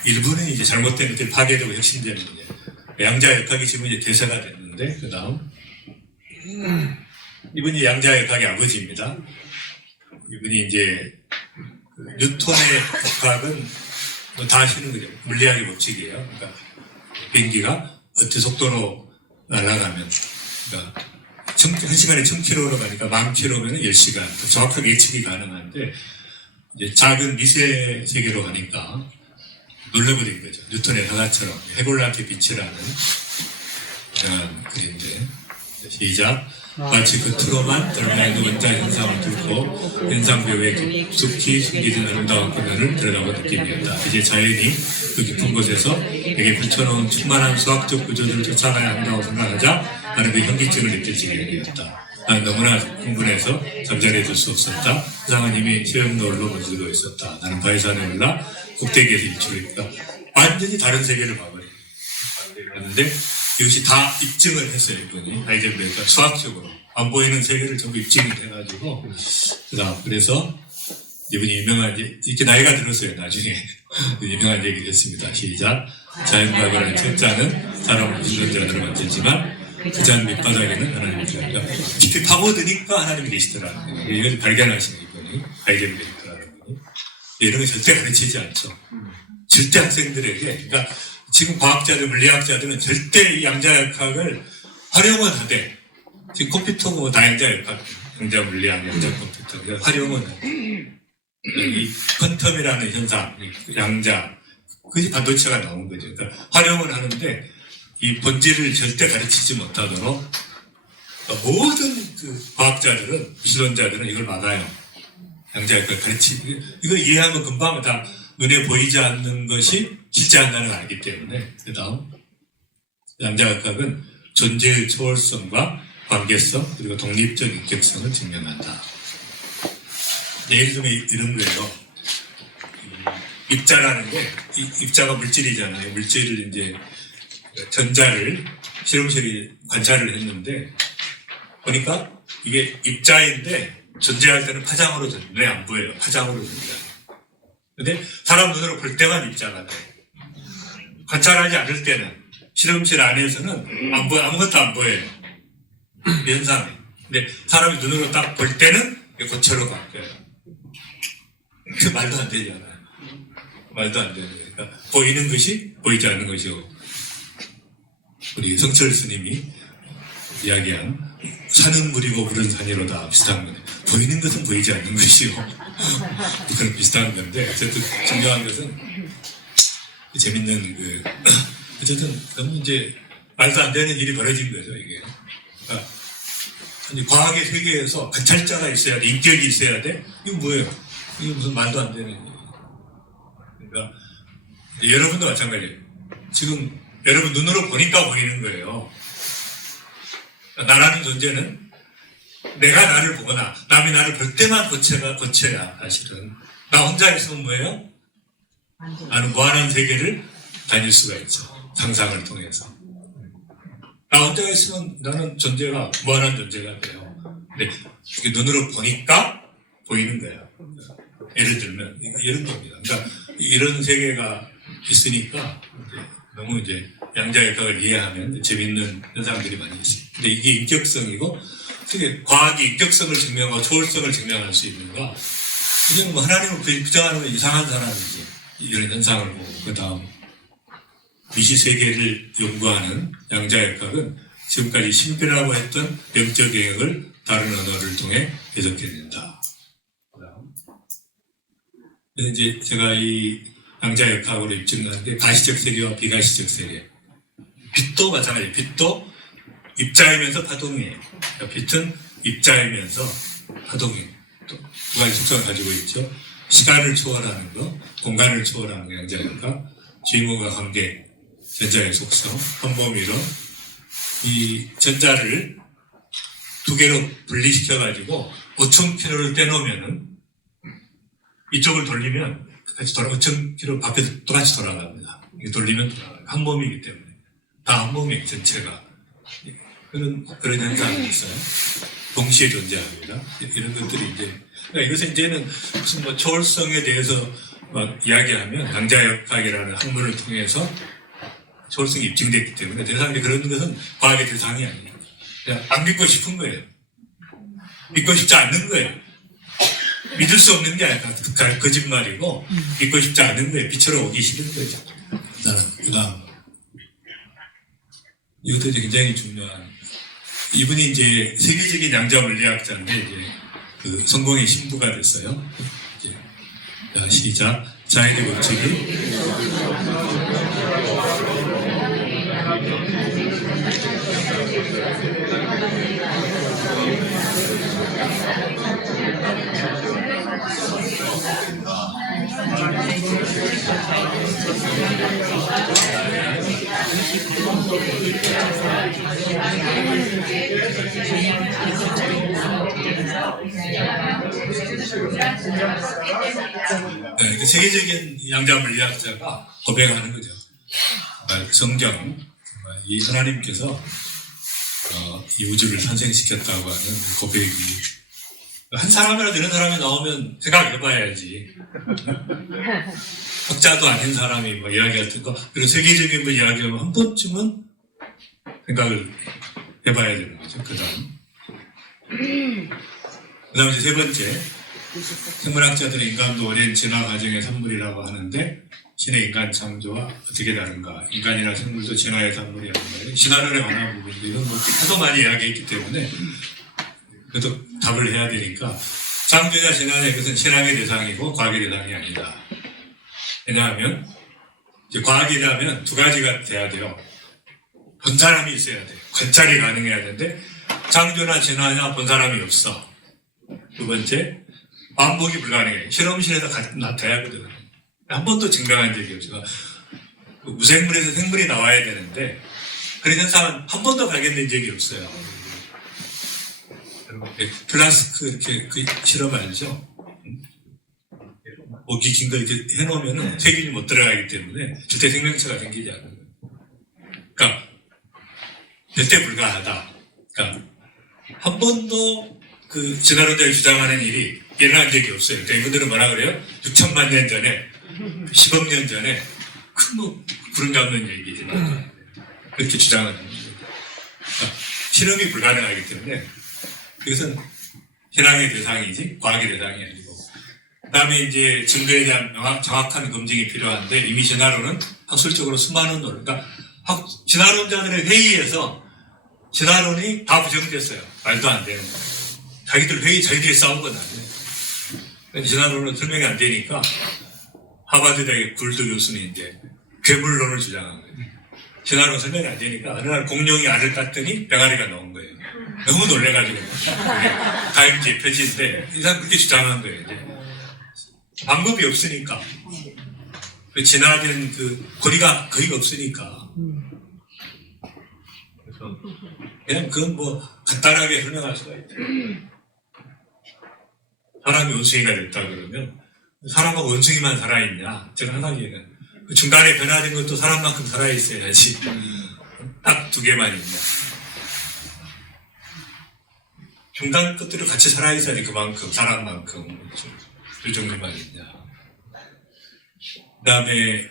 일부는 이제 잘못된 것들이 파괴되고 혁신되는 거예요. 양자 역학이 지금 이제 대세가 됐는데 그 다음 이분이 양자 역학의 아버지입니다. 이분이 이제 뉴턴의 역학은 뭐 다 아시는 거죠. 물리학의 법칙이에요. 그러니까 비행기가 어떤 속도로 날아가면 그러니까 1시간에 1000km로 가니까 10,000km면 10시간 정확하게 예측이 가능한데 이제 작은 미세 세계로 가니까 놀래버린 거죠. 뉴턴의 가가처럼 해골라한테 빛이라는 그런 글인데 시작 마치 겉으로만 드러나 있는 원자 현상을 뚫고 현상배우의 깊숙이 숨겨진 아름다운 그늘을 들여다보 느낌이었다. 이제 자연이 그 깊은 곳에서 내게 펼쳐놓은 충만한 수학적 구조들을 쫓아가야 한다고 생각하자 나는 그 현기증을 느낄 지경이었다. 나는 너무나 흥분해서 잠자리에 들 수 없었다. 세상은 이미 시험노을로 물들고 있었다. 나는 바위산에 올라 꼭대기에서 일출했다. 완전히 다른 세계를 봐버린 그런데 이것이 다 입증을 했어요. 이분이 하이젠베르크가 수학적으로 안 보이는 세계를 전부 입증을 해가지고 그래서 이분이 유명한 이렇게 나이가 들었어요. 나중에 유명한 얘기를 했습니다. 시작 자연과학이라는 책자는 사람을 무신론자들을 만들지만 그 잔 밑바닥에는 하나님이 계시다. 깊이 파고드니까 하나님이 계시더라. 이걸 발견하시는 이분이 하이젠베르크라는 분이 이런 거 절대 가르치지 않죠. 절대 학생들에게 그러니까 지금 과학자들, 물리학자들은 절대 이 양자역학을 활용은 하되 지금 컴퓨터가 뭐 다 양자역학, 양자 물리학, 양자 컴퓨터 활용은 하되 이 퀀텀이라는 현상, 양자 그것이 반도체가 나온 거죠. 그러니까 활용은 하는데 이 본질을 절대 가르치지 못하도록 모든 그 과학자들은, 미술론자들은 이걸 막아요. 양자역학을 이거 이해하면 금방 다 눈에 보이지 않는 것이 실제한다는 걸 알기 때문에 그 다음 양자역학은 존재의 초월성과 관계성 그리고 독립적 인격성을 증명한다. 예를 들면 이런 거예요. 입자라는 게 입자가 물질이잖아요. 물질을 이제 전자를 실험실에 관찰을 했는데 보니까 이게 입자인데 존재할 때는 파장으로 눈에 안 보여요. 파장으로 존재해요. 근데 사람 눈으로 볼 때만 입자가 돼. 관찰하지 않을 때는 실험실 안에서는 안 보여, 아무것도 안 보여요. 현상이. 근데 사람이 눈으로 딱 볼 때는 고체로 바뀌어요. 그 말도 안 되잖아요. 말도 안 되는 거예요. 그러니까 보이는 것이 보이지 않는 것이고 우리 성철 스님이 이야기한 산은 물이고 물은 산이로다 비슷한 거예요. 보이는 것은 보이지 않는 것이요. 그런 비슷한 건데 어쨌든 중요한 것은 재밌는 어쨌든 너무 이제 말도 안 되는 일이 벌어진 거죠 이게. 그러니까 과학의 세계에서 관찰자가 있어야 돼, 인격이 있어야 돼. 이거 뭐예요? 이거 무슨 말도 안 되는 일이에요. 그러니까 여러분도 마찬가지예요. 지금 여러분 눈으로 보니까 보이는 거예요. 나라는 존재는 내가 나를 보거나 남이 나를 볼 때만 거쳐야 사실은 나 혼자 있으면 뭐예요? 나는 무한한 세계를 다닐 수가 있죠. 상상을 통해서. 나 혼자 있으면 나는 존재가 무한한 존재가 돼요. 근데 이게 눈으로 보니까 보이는 거예요. 예를 들면 이런 겁니다. 그러니까 이런 세계가 있으니까 너무 이제 양자역학을 이해하면 재밌는 현상들이 많이 있습니다. 근데 이게 인격성이고 어떻게 과학이 인격성을 증명하고 초월성을 증명할 수 있는가? 그냥 뭐 하나님을 부정하는 건 이상한 사람이지. 이런 현상을 보고 그 다음 미시세계를 연구하는 양자역학은 지금까지 신비라고 했던 영적 영역을 다른 언어를 통해 해석해낸다. 그래서 이제 제가 이 양자역학으로 입증한 게 가시적 세계와 비가시적 세계. 빛도 마찬가지예요. 빛도 입자이면서 파동이에요. 그러니까 빛은 입자이면서 파동이에요. 또 두 가지 속성을 가지고 있죠. 시간을 초월하는 거, 공간을 초월하는 거, 양자역학, 주인공과 관계, 전자의 속성, 한범위론, 이 전자를 두 개로 분리시켜가지고 5,000km를 떼놓으면은 이쪽을 돌리면 같이 5,000km 밖에서 똑같이 돌아갑니다. 이게 돌리면 돌아가요. 한 몸이기 때문에. 다 한 몸이에요, 전체가. 그런 현상이 있어요. 동시에 존재합니다. 이런 것들이 이제, 그러니까 이것은 이제는 무슨 뭐 초월성에 대해서 막 이야기하면 양자역학이라는 학문을 통해서 초월성이 입증됐기 때문에 대상이 그런 것은 과학의 대상이 아니에요. 그냥 안 믿고 싶은 거예요. 믿고 싶지 않는 거예요. 믿을 수 없는 게 아니라 거짓말이고 믿고 싶지 않은 거예요. 빛으로 오기 싫은 거죠. 그 다음 이것도 굉장히 중요한 이분이 이제 세계적인 양자 물리학자인데 이제 그 성공의 신부가 됐어요. 이제 자, 시작. 자연의 법칙이 네, 그 세계적인 양자 물리학자가 고백하는 거죠. 성경, 이 하나님께서 이 우주를 탄생시켰다고 하는 고백이 한 사람이라도 이런 사람이 나오면 생각해봐야지. 학자도 아닌 사람이 뭐 이야기할 텐가 그런 세계적인 걸 이야기하면 한 번쯤은 생각을 해봐야 되는 거죠. 그 다음 이제 세 번째 생물학자들은 인간도 오랜 진화 과정의 산물이라고 하는데 신의 인간 창조와 어떻게 다른가? 인간이나 생물도 진화의 산물이 아닌가? 신화론에 관한 부분도 이런 거 하도 많이 이야기했기 때문에 그래도 답을 해야 되니까 창조나 진화의 것은 신앙의 대상이고 과학의 대상이 아니다. 왜냐하면 이제 과학이라면 두 가지가 돼야 돼요. 본 사람이 있어야 돼요. 관찰이 가능해야 되는데 창조나 진화나 본 사람이 없어. 두 번째 반복이 불가능해요. 실험실에서 나타야 하거든요. 한 번도 증명한 적이 없어요. 무생물에서 생물이 나와야 되는데 그런 현상은 한 번도 발견된 적이 없어요. 플라스크 이렇게 그 실험 알죠? 목이 긴 거 이렇게 해놓으면 세균이 못 들어가기 때문에 절대 생명체가 생기지 않는 거예요. 그러니까 절대 불가하다. 그러니까 한 번도 그 진화론자가 주장하는 일이 일어난 적이 없어요. 그러니까 이분들은 뭐라 그래요? 6천만 년 전에 10억 년 전에 큰 뭐 구름 잡는 얘기지만 그렇게 주장을 하는 거예요. 그러니까 실험이 불가능하기 때문에 그것은 신앙의 대상이지 과학의 대상이 아니고 그 다음에 이제 증거에 대한 정확한 검증이 필요한데 이미 진화론은 학술적으로 수많은 노력 그러니까 진화론자들의 회의에서 진화론이 다 부정됐어요. 말도 안 되는 거예요. 자기들이 싸운 건 아니에요. 진화론은 설명이 안 되니까 하버드 대학의 굴드 교수는 이제 괴물론을 주장한 거예요. 진화론 설명이 안 되니까 어느 날 공룡이 알을 깠더니 병아리가 나온 거예요. 너무 놀래가지고 다행히 폐지인데 이 사람 그렇게 주장한 거예요. 이제 방법이 없으니까 진화된 그 거리가 없으니까 그래서 그냥 그건 뭐 간단하게 설명할 수가 있죠. 사람이 원숭이가 됐다 그러면 사람하고 원숭이만 살아있냐? 저는 항상 얘기해요. 그 중간에 변화된 것도 사람만큼 살아있어야지. 딱 두 개만 있냐. 중간 것들이 같이 살아있어야지 그만큼, 사람만큼. 그 정도만 있냐. 그 다음에,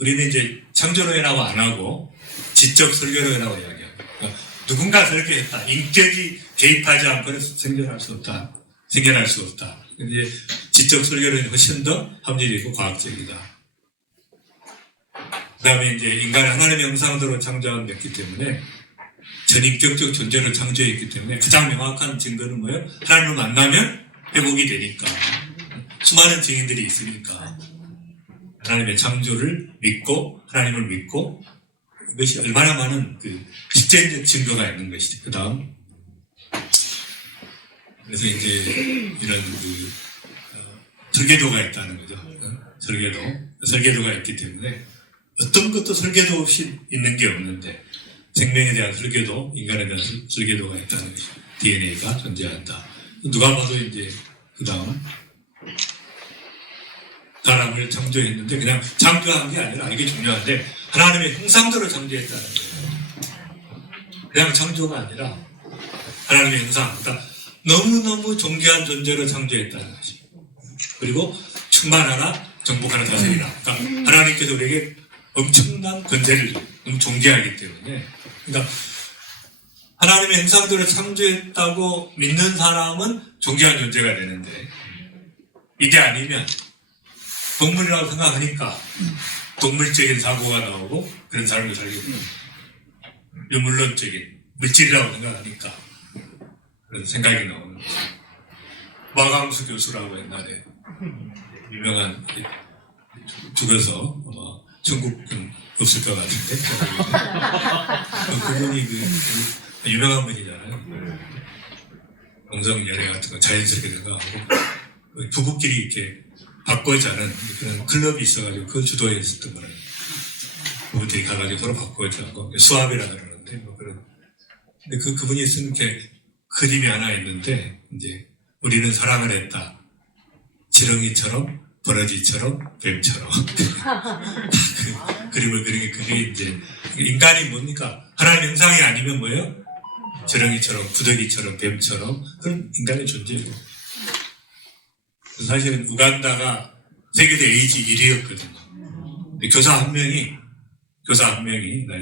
우리는 이제 창조론이라고 안 하고, 지적 설계론이라고 이야기합니다. 그러니까 누군가 설계했다. 인격이 개입하지 않고는 생겨날 수 없다. 생겨날 수 없다. 근데 지적 설계론이 훨씬 더 합리적이고 과학적이다. 그 다음에 이제 인간을 하나님의 형상대로 창조했기 때문에 전인격적 존재로 창조했기 때문에 가장 명확한 증거는 뭐예요? 하나님을 만나면 회복이 되니까. 수많은 증인들이 있으니까. 하나님의 창조를 믿고, 하나님을 믿고, 이것이 얼마나 많은 그 실제적 증거가 있는 것이죠. 그 다음. 그래서 이제 이런 그, 설계도가 있다는 거죠. 설계도가 있기 때문에 어떤 것도 설계도 없이 있는 게 없는데 생명에 대한 설계도, 인간에 대한 설계도가 있다는 것이 DNA가 존재한다. 누가 봐도 이제 그 다음 사람을 창조했는데 그냥 창조한 게 아니라 이게 중요한데 하나님의 형상대로 창조했다는 거예요. 그냥 창조가 아니라 하나님의 형상, 그러니까 너무너무 존귀한 존재로 창조했다는 것이. 그리고 충만하라, 정복하라, 다스리라. 그러니까 하나님께서 우리에게 엄청난 권세를 너무 존귀하기 때문에, 그러니까 하나님의 형상대로 창조했다고 믿는 사람은 존귀한 존재가 되는데 이게 아니면 동물이라고 생각하니까 동물적인 사고가 나오고 그런 삶을 살게 됩니다. 유물론적인 물질이라고 생각하니까 그런 생각이 나오는 거죠. 마강수 교수라고 옛날에 유명한 죽어서 천국은 없을 것 같은데 그분이 그 유명한 분이잖아요. 동성연애 같은 거 자연스럽게 생각하고 부부끼리 이렇게 바꾸지 않은 그런 클럽이 있어가지고 그걸 주도했었던 거예요. 부부들이 가가지고 서로 바꾸지 않고 수합이라 그러는데 뭐 그런. 근데 그분이 쓴 이렇게 그림이 하나 있는데 이제 우리는 사랑을 했다. 지렁이처럼, 버러지처럼, 뱀처럼. 그 그림을 그리게 그게 이제 인간이 뭡니까? 하나님의 형상이 아니면 뭐예요? 지렁이처럼, 부더기처럼, 뱀처럼 그런 인간의 존재고. 사실은 우간다가 세계대 에이즈 1위였거든요. 교사 한 명이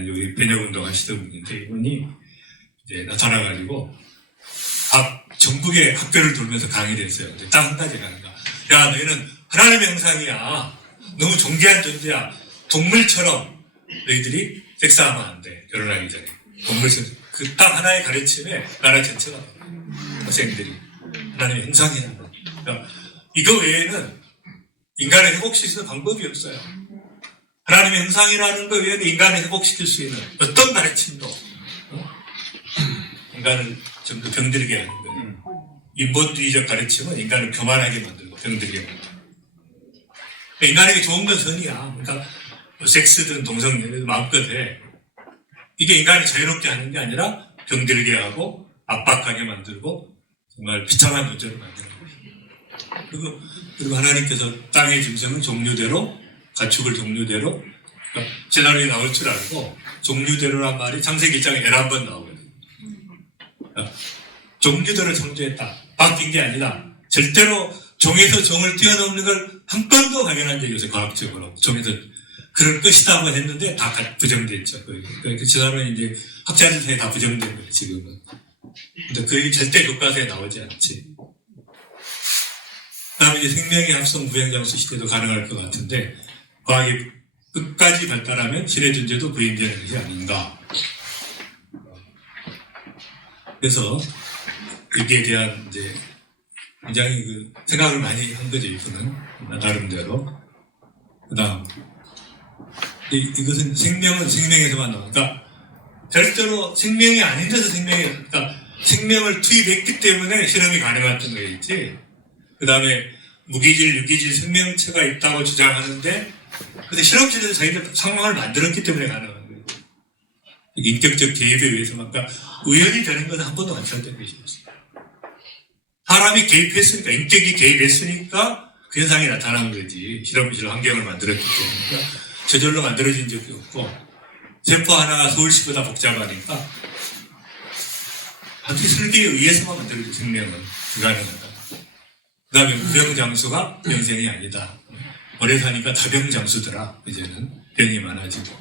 여기 변혁운동 하시던 분인데 이분이 이제 나타나가지고 전국의 학교를 돌면서 강의를 했어요. 딱 한 가지가 아니라 야 너희는 하나님의 형상이야. 너무 존귀한 존재야. 동물처럼 너희들이 섹스하면 안 돼. 결혼하기 전에. 동물처럼. 그 딱 하나의 가르침에 나라 전체가 학생들이 하나님의 형상이야. 그러니까 이거 외에는 인간을 회복시키는 방법이 없어요. 하나님의 형상이라는 것 외에는 인간을 회복시킬 수 있는 어떤 가르침도 인간을 좀 더 병들게 하는 거예요. 인본주의적 가르침은 인간을 교만하게 만들고 병들게 만들고. 인간에게 좋은 건 선이야. 그러니까 뭐 섹스든 동성애든 마음껏 해. 이게 인간을 자유롭게 하는 게 아니라 병들게 하고 압박하게 만들고 정말 비참한 존재로 만드는 거예요. 그리고 하나님께서 땅의 짐승은 종류대로 가축을 종류대로 그러니까 제나루에 나올 줄 알고 종류대로란 말이 창세기 1장에 11번 나오거든요. 그러니까 종류대로 창조했다. 바뀐 게 아니라 절대로 종에서 종을 뛰어넘는 걸 한 번도 확인한 적이 없어요. 과학적으로. 종에서 그럴 것이다고 했는데 다 부정됐죠. 그러니까 제나루는 이제 학자들 사이에 다 부정된 거예요. 지금은. 근데 그게 절대 교과서에 나오지 않지. 그 다음에 이제 생명의 합성 부행장수 시대도 가능할 것 같은데 과학이 끝까지 발달하면 신의 존재도 부인되는 것이 아닌가. 그래서 여기에 대한 이제 굉장히 그 생각을 많이 한 거죠. 이분은 나름대로. 그 다음 이것은 생명은 생명에서만 나오니까 그러니까 절대로 생명이 아닌 데서 그러니까 생명을 투입했기 때문에 실험이 가능했던 거겠지. 그 다음에 무기질, 유기질 생명체가 있다고 주장하는데 근데 실험실에서 자기들 상황을 만들었기 때문에 가능한 거예요. 인격적 개입에 의해서만, 그러니까 우연히 되는 것은 한 번도 완성된 것이 없어요. 사람이 개입했으니까, 인격이 개입했으니까 그 현상이 나타난 거지. 실험실 환경을 만들었기 때문에. 그러니까 저절로 만들어진 적이 없고, 세포 하나가 서울시보다 복잡하니까 아주 설계에 의해서만 만들어진 생명은 불가능하다. 그 다음에 무병장수가 병생이 아니다. 오래 사니까 다병장수더라. 이제는 병이 많아지고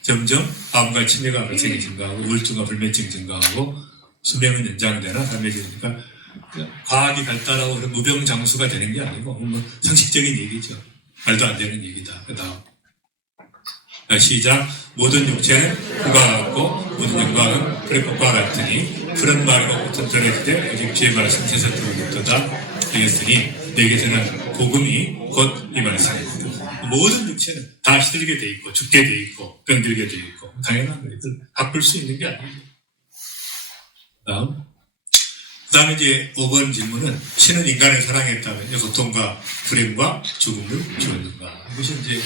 점점 암과 치매가 발생이 증가하고 우울증과 불면증 증가하고 수명은 연장되나 삶해지니까 과학이 발달하고 그런 무병장수가 되는 게 아니고 뭐 상식적인 얘기죠. 말도 안 되는 얘기다. 그 다음 시작. 모든 육체는 후가 같고 모든 영광은 그의 것과 같으니 푸른 말과 꽃은 떨어질 때 오직 주의 말씀 세상으로 묻도다 되겠으니 내게서는 복음이 곧 이 말씀이고 모든 육체는 다 시들게 돼 있고 죽게 돼 있고 병들게 돼 있고 당연한 거예요. 바꿀 수 있는 게 아니에요. 그 다음에 이제 5번 질문은 신은 인간을 사랑했다면 고통과 불행과 죽음을 주었는가. 이것이 이제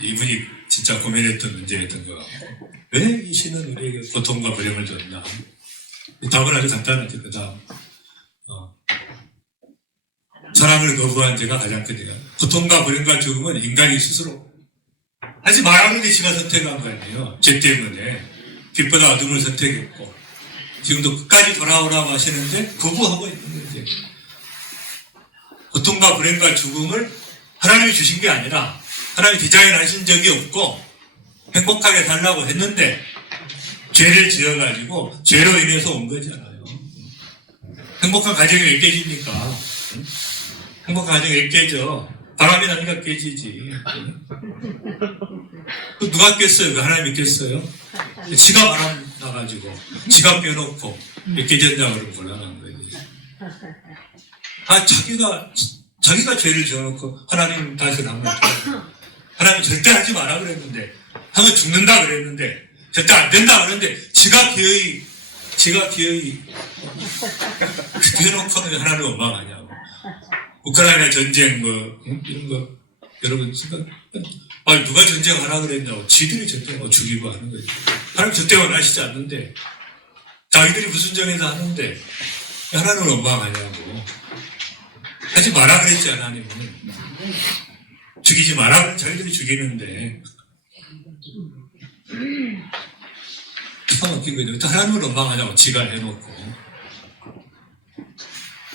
이분이 진짜 고민했던 문제였던 것 같고 왜 이 신은 우리에게 고통과 불행을 줬나. 답은 아주 간단하죠. 그 다음 사랑을 거부한 죄가 가장 큰 죄가 고통과 불행과 죽음은 인간이 스스로 하지 말라는 게 지가 선택한 거 아니에요. 죄 때문에 빛보다 어둠을 선택했고 지금도 끝까지 돌아오라고 하시는데 거부하고 있는 거죠. 고통과 불행과 죽음을 하나님이 주신 게 아니라 하나님이 디자인하신 적이 없고 행복하게 살라고 했는데 죄를 지어가지고 죄로 인해서 온 거잖아요. 행복한 가정이 왜 깨집니까? 행복한 가정이 왜 깨져? 바람이 나니까 깨지지. 누가 깼어요? 하나님이 깼어요? 지가 바람 나가지고 지가 빼놓고 왜 깨졌냐고 그러면 곤란한 거예요. 자기가 죄를 지어놓고 하나님 다시는 한 거죠. 하나님 절대 하지 마라 그랬는데 하면 죽는다 그랬는데 절대 안 된다 그랬는데 지가 기어이 해놓고는 하나님 원망하냐고. 우크라이나 전쟁 이런 거 여러분 생각 누가 전쟁하라 그랬냐고. 지들이 전쟁하고 죽이고 하는 거죠. 하나님 절대 원하시지 않는데 자기들이 불순종해서 하는데 하나님을 원망하냐고. 하지 마라 그랬지 하나님은. 죽이지 마라 그랬지 자기들이 죽이는데 기가 막힌 거죠. 하나님을 원망하냐고 지가 해놓고.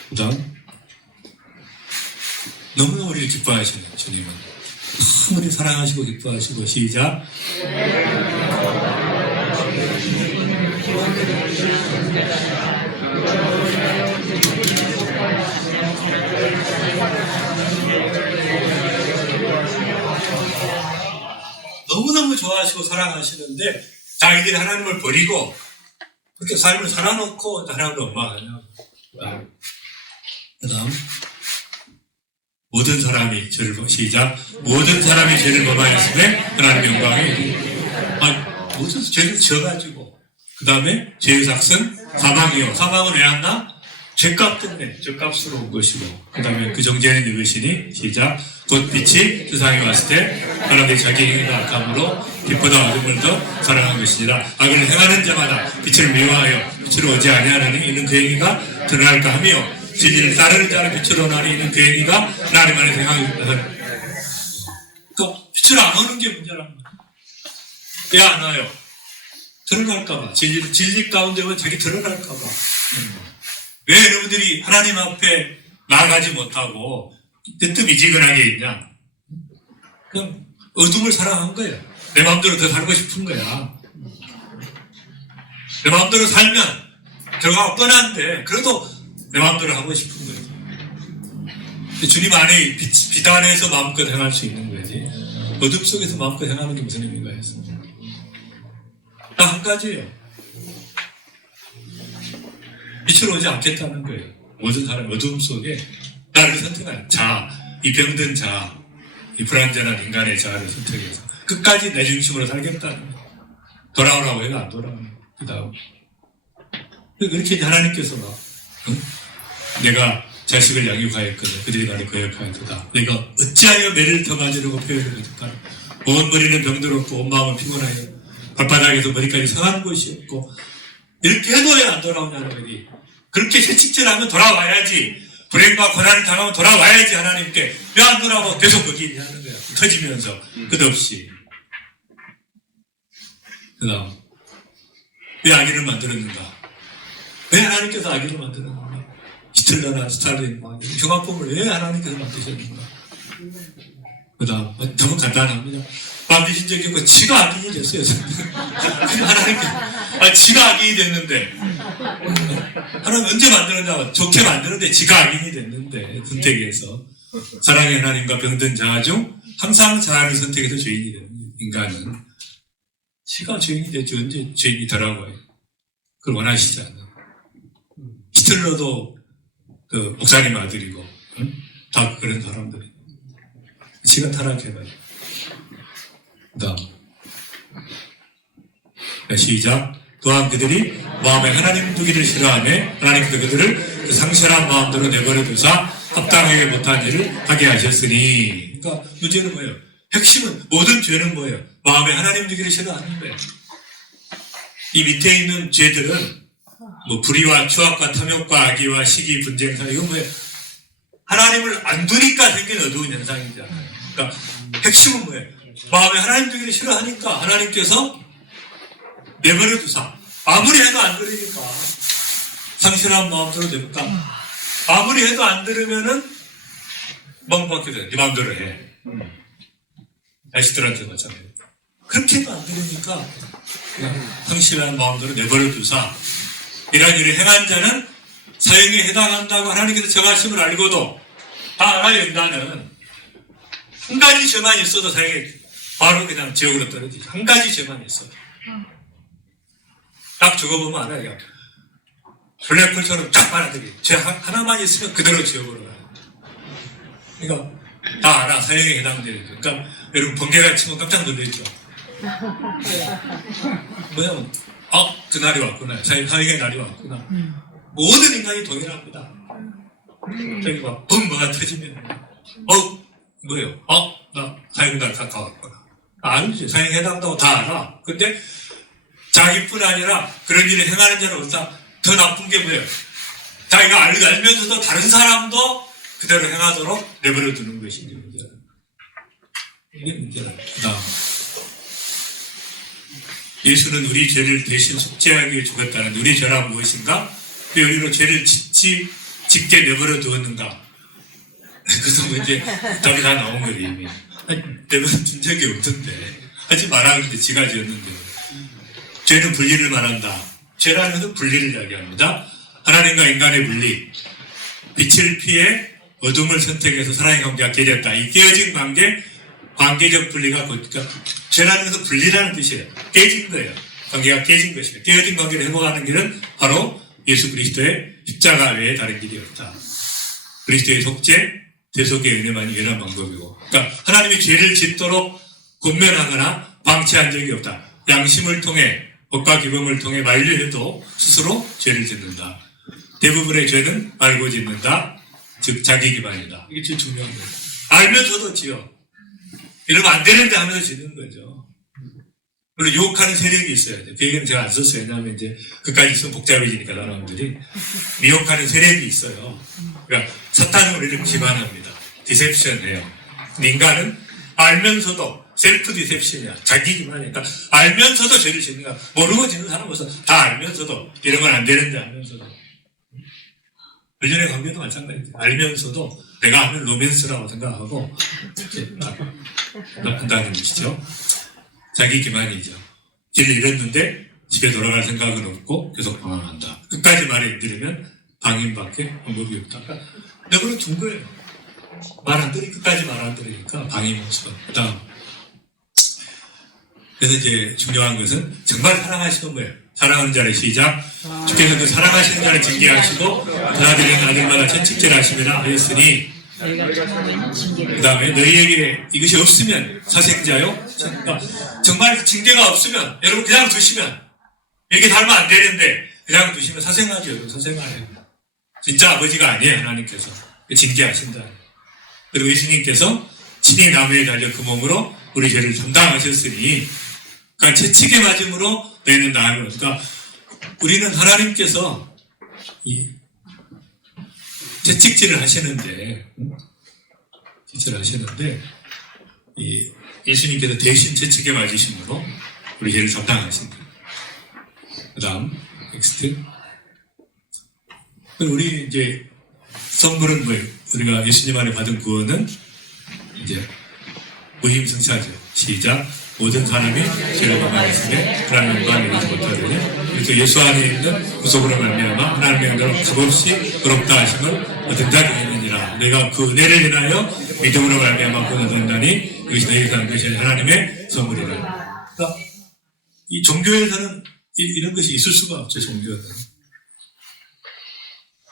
그 다음 너무나 우리를 기뻐하시는 주님은 아무리 사랑하시고 기뻐하시고 시작. 너무너무 좋아하시고 사랑하시는데 자기들이 하나님을 버리고 그렇게 삶을 살아놓고 하나님을 원망하냐고. 그 다음 모든 사람이 죄를 시작. 모든 사람이 죄를 범하였음에 하나님의 영광이 모든 죄를 지어가지고 그 다음에 죄의 삭은 사망이요. 사망은 왜 왔나? 죄값 때문에 죄값으로 온 것이고 그 다음에 그 정죄는 이것이니 시작. 곧 빛이 세상에 왔을 때 사람들이 자기 행위가 악함으로 빛보다 어둠을 더 사랑한 것이니라. 악을 행하는 자마다 빛을 미워하여 빛으로 오지 아니하는 이는 그 행위가 드러날까 하며 진리를 따르는 자는 빛으로 나니 이는 그 행위가 나님 안에 행하겠다. 그러니까 빛으로 안 오는 게 문제란 말이에요. 왜 안 와요? 드러날까봐. 진리 가운데 오면 자기 드러날까봐. 왜 여러분들이 하나님 앞에 나아가지 못하고 뜨뜻미지근하게 있냐? 그냥 어둠을 사랑한 거예요. 내 마음대로 더 살고 싶은 거야. 내 마음대로 살면 결과가 뻔한데 그래도 내 마음대로 하고 싶은 거예요. 주님 안에 빛 안에서 마음껏 행할 수 있는 거지. 어둠 속에서 마음껏 행하는 게 무슨 의미가 있어? 딱 한 가지예요. 빛으로 오지 않겠다는 거예요. 모든 사람 어둠 속에 나를 선택한 자, 이 병든 자, 이 불완전한 인간의 자아를 선택해서 끝까지 내 중심으로 살겠다는 거예요. 돌아오라고 해도 안 돌아오는 거예요. 그 다음 그렇게 하나님께서 막 내가 자식을 양육하였거든. 그들이 나를 거역하였도다. 내가 어찌하여 매를 더 가지려고 표현을 했을까? 온 머리는 병들었고 온 마음은 피곤하여 발바닥에서 머리까지 성한 곳이 없고 이렇게 해도 왜 안 돌아오냐는 거지. 그렇게 채찍질하면 돌아와야지. 불행과 고난을 당하면 돌아와야지 하나님께. 왜 안 돌아오고 계속 거기 있냐는 거야. 터지면서 끝없이. 그 다음 왜 아기를 만들었는가? 왜 하나님께서 아기를 만들었는가? 히틀러나 스탈린 경합범을 왜 하나님께서 만드셨는가? 그 다음 너무 간단합니다. 만드신 적이 없고 지가 악인이 됐어요. 하나님께 지가 악인이 됐는데 하나님 언제 만들었냐? 좋게 만드는데 지가 악인이 됐는데 선택해서 사랑의 하나님과 병든 자아 중 항상 자아를 선택해서 죄인이 되는 인간은 지가 죄인이 됐지 언제 죄인이 되라고요. 그걸 원하시지 않아. 히틀러도 그 목사님 아들이고 다 그런 사람들이 지가 타락해가지고 그 다음 시작. 또한 그들이 마음에 하나님 두기를 싫어하며 하나님께서 그들을 그 상실한 마음대로 내버려 두사 합당하게 못한 일을 하게 하셨으니. 그러니까 문제는 뭐예요? 핵심은 모든 죄는 뭐예요? 마음에 하나님 두기를 싫어하는 거예요. 이 밑에 있는 죄들은 뭐 불의와 추악과 탐욕과 악의와 시기, 분쟁사 이건 뭐예요? 하나님을 안 두니까 생긴 어두운 현상이잖아요. 그러니까 핵심은 뭐예요? 마음에 하나님 두기를 싫어하니까 하나님께서 내버려 두사 아무리 해도 안 들으니까 상실한 마음대로 되니까 아무리 해도 안 들으면은 멍밖에 돼. 네 마음대로 해. 자식들한테 맞잖아요. 그렇게 해도 안 들으니까 상실한 마음대로 내버려 두사 이러한 일을 행한 자는 사형에 해당한다고 하나님께서 정하심을 알고도 다 알아요. 인간은 한 가지 죄만 있어도 사형에 바로 그냥 지옥으로 떨어지죠. 한 가지 죄만 있어도 딱 죽어보면 알아요. 블랙홀처럼 딱 빨아들여요. 죄 하나만 있으면 그대로 지옥으로 가요. 그러니까 다 알아. 사형에 해당되는. 그러니까 여러분 번개가 치면 깜짝 놀랐죠. 뭐냐면 그날이 왔구나. 사형의 날이 왔구나. 모든 인간이 동일합니다. 저기 막 뭐가 터지면 뭐예요? 나 사형날 가까웠구나. 알지. 사형에 해당한다고 다 알아. 근데 자기뿐 아니라 그런 일을 행하는 자는 없다. 더 나쁜 게 뭐예요? 자기가 알면서도 다른 사람도 그대로 행하도록 내버려 두는 것이 이제 문제다. 이게 문제다. 그다음 예수는 우리 죄를 대신 속죄하기 위해 죽었다는 우리 죄란 무엇인가? 왜 우리로 죄를 짓게 내버려 두었는가? 그래서 뭐 이제 답이 다 나온 거예요. 이미. 내버려 둔 적이 없던데 하지 마라 그런데 지가 지었는데. 죄는 분리를 말한다. 죄라는 것은 분리를 이야기합니다. 하나님과 인간의 분리. 빛을 피해 어둠을 선택해서 사랑의 관계가 깨졌다. 이 깨어진 관계, 관계적 분리가 그러니까 죄라는 것은 분리라는 뜻이에요. 깨진 거예요. 관계가 깨진 것이에요. 깨어진 관계를 회복하는 길은 바로 예수 그리스도의 십자가 외에 다른 길이 없다. 그리스도의 속죄, 대속의 은혜만이 유일한 방법이고. 그러니까 하나님이 죄를 짓도록 권면하거나 방치한 적이 없다. 양심을 통해 법과 규범을 통해 만류해도 스스로 죄를 짓는다. 대부분의 죄는 알고 짓는다. 즉 자기 기반이다. 이게 제일 중요한 거예요. 알면서도 지어. 이러면 안 되는데 하면서 짓는 거죠. 물론 유혹하는 세력이 있어야 돼요. 그 얘기는 제가 안 썼어요. 왜냐하면 이제 그까지 있으면 복잡해지니까 사람들이. 미혹하는 세력이 있어요. 그러니까 사탄은 우리를 기반합니다. 디셉션해요. 인간은 알면서도 셀프 디셉션이야. 자기 기만이니까 알면서도 죄를 짓는 거야. 모르고 짓는 사람 벌써 다 알면서도 이런 건 안 되는데 알면서도. 의견의 관계도 마찬가지죠. 알면서도 내가 하면 로맨스라고 생각하고 한다는 것이죠. 자기 기만이죠. 길을 잃었는데 집에 돌아갈 생각은 없고 계속 방황한다. 끝까지 말을 안 들으면 방임밖에 방법이 없다. 내버려 둔 거예요. 말 안 들으니 끝까지 말 안 들으니까 방임 없어. 그다음 그래서 이제 중요한 것은 정말 사랑하시는 거예요. 사랑하는 자를 시작. 주께서 그 사랑하시는 자를 징계하시고 그나들에는 아들마다 채찍질하시리라 하였으니 그 다음에 너희에게 이것이 없으면 사생자요. 그러니까 정말 징계가 없으면 여러분 그냥 두시면 이렇게 살면 안 되는데 그냥 두시면 사생하죠. 사생하네요. 진짜 아버지가 아니에요. 하나님께서 징계하신다. 그리고 예수님께서 친히 나무에 달려 그 몸으로 우리 죄를 담당하셨으니 그러니까 채찍에 맞음으로 너희는 나음을. 그러니까 우리는 하나님께서 이 채찍질을 하시는데, 이 예수님께서 대신 채찍에 맞으심으로 우리 죄를 감당하신다. 그 다음, 넥스트. 우리 이제 선물은 뭐예요? 우리가 예수님 안에 받은 구원은 이제 무힘승차죠. 시작. 모든 사람이 죄를 범하였으며 하나님 영광을 이루지 못하느냐. 그래서 예수 안에 있는 구속으로 말미암아 하나님의 영광을 값없이 의롭다 하심을 얻은 자가 있느니라. 내가 그 은혜를 인하여 믿음으로 말미암아 구원을 얻는다니 이것이 너희에게 한 것이 하나님의 선물이라. 그러니까 이 종교에서는 이런 것이 있을 수가 없죠. 종교에서는.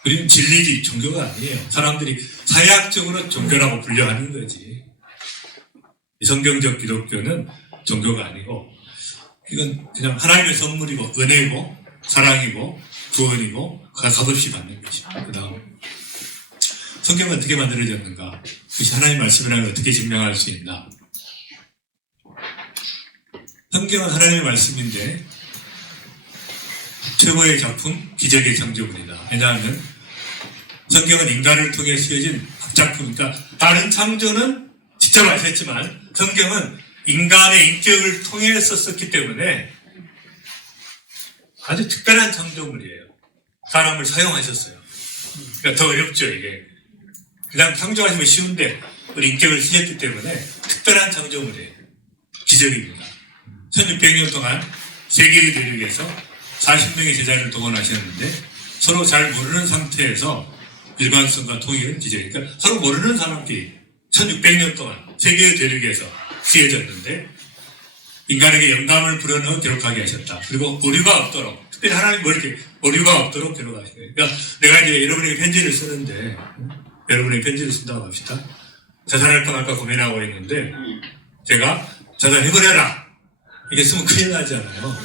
우리는 진리지 종교가 아니에요. 사람들이 사회학적으로 종교라고 분류하는 거지. 성경적 기독교는 종교가 아니고 이건 그냥 하나님의 선물이고 은혜고 사랑이고 구원이고 값없이 받는 것입니다. 그 다음 성경은 어떻게 만들어졌는가? 그것이 하나님의 말씀이라는 걸 어떻게 증명할 수 있나? 성경은 하나님의 말씀인데 최고의 작품, 기적의 창조물이다. 왜냐하면 성경은 인간을 통해 쓰여진 학작품, 그러니까 다른 창조는 직접 하셨지만 성경은 인간의 인격을 통해 썼기 때문에 아주 특별한 창조물이에요. 사람을 사용하셨어요. 그러니까 더 어렵죠, 이게. 그냥 창조하시면 쉬운데 우리 인격을 쓰셨기 때문에 특별한 창조물이에요. 기적입니다. 1600년 동안 세계의 대륙에서 40명의 제자를 동원하셨는데 서로 잘 모르는 상태에서 일관성과 통일을 지적하니까 서로 모르는 사람끼리 1600년 동안 세계의 대륙에서 쓰여졌는데 인간에게 영감을 불어넣어 기록하게 하셨다. 그리고 오류가 없도록, 특별히 하나님 뭐 이렇게 오류가 없도록 기록하시네요. 그러니까 내가 이제 여러분에게 편지를 쓰는데 여러분에게 편지를 쓴다고 합시다. 자살할까 말까 고민하고 있는데 제가 자살해버려라. 이게 쓰면 큰일 나잖아요.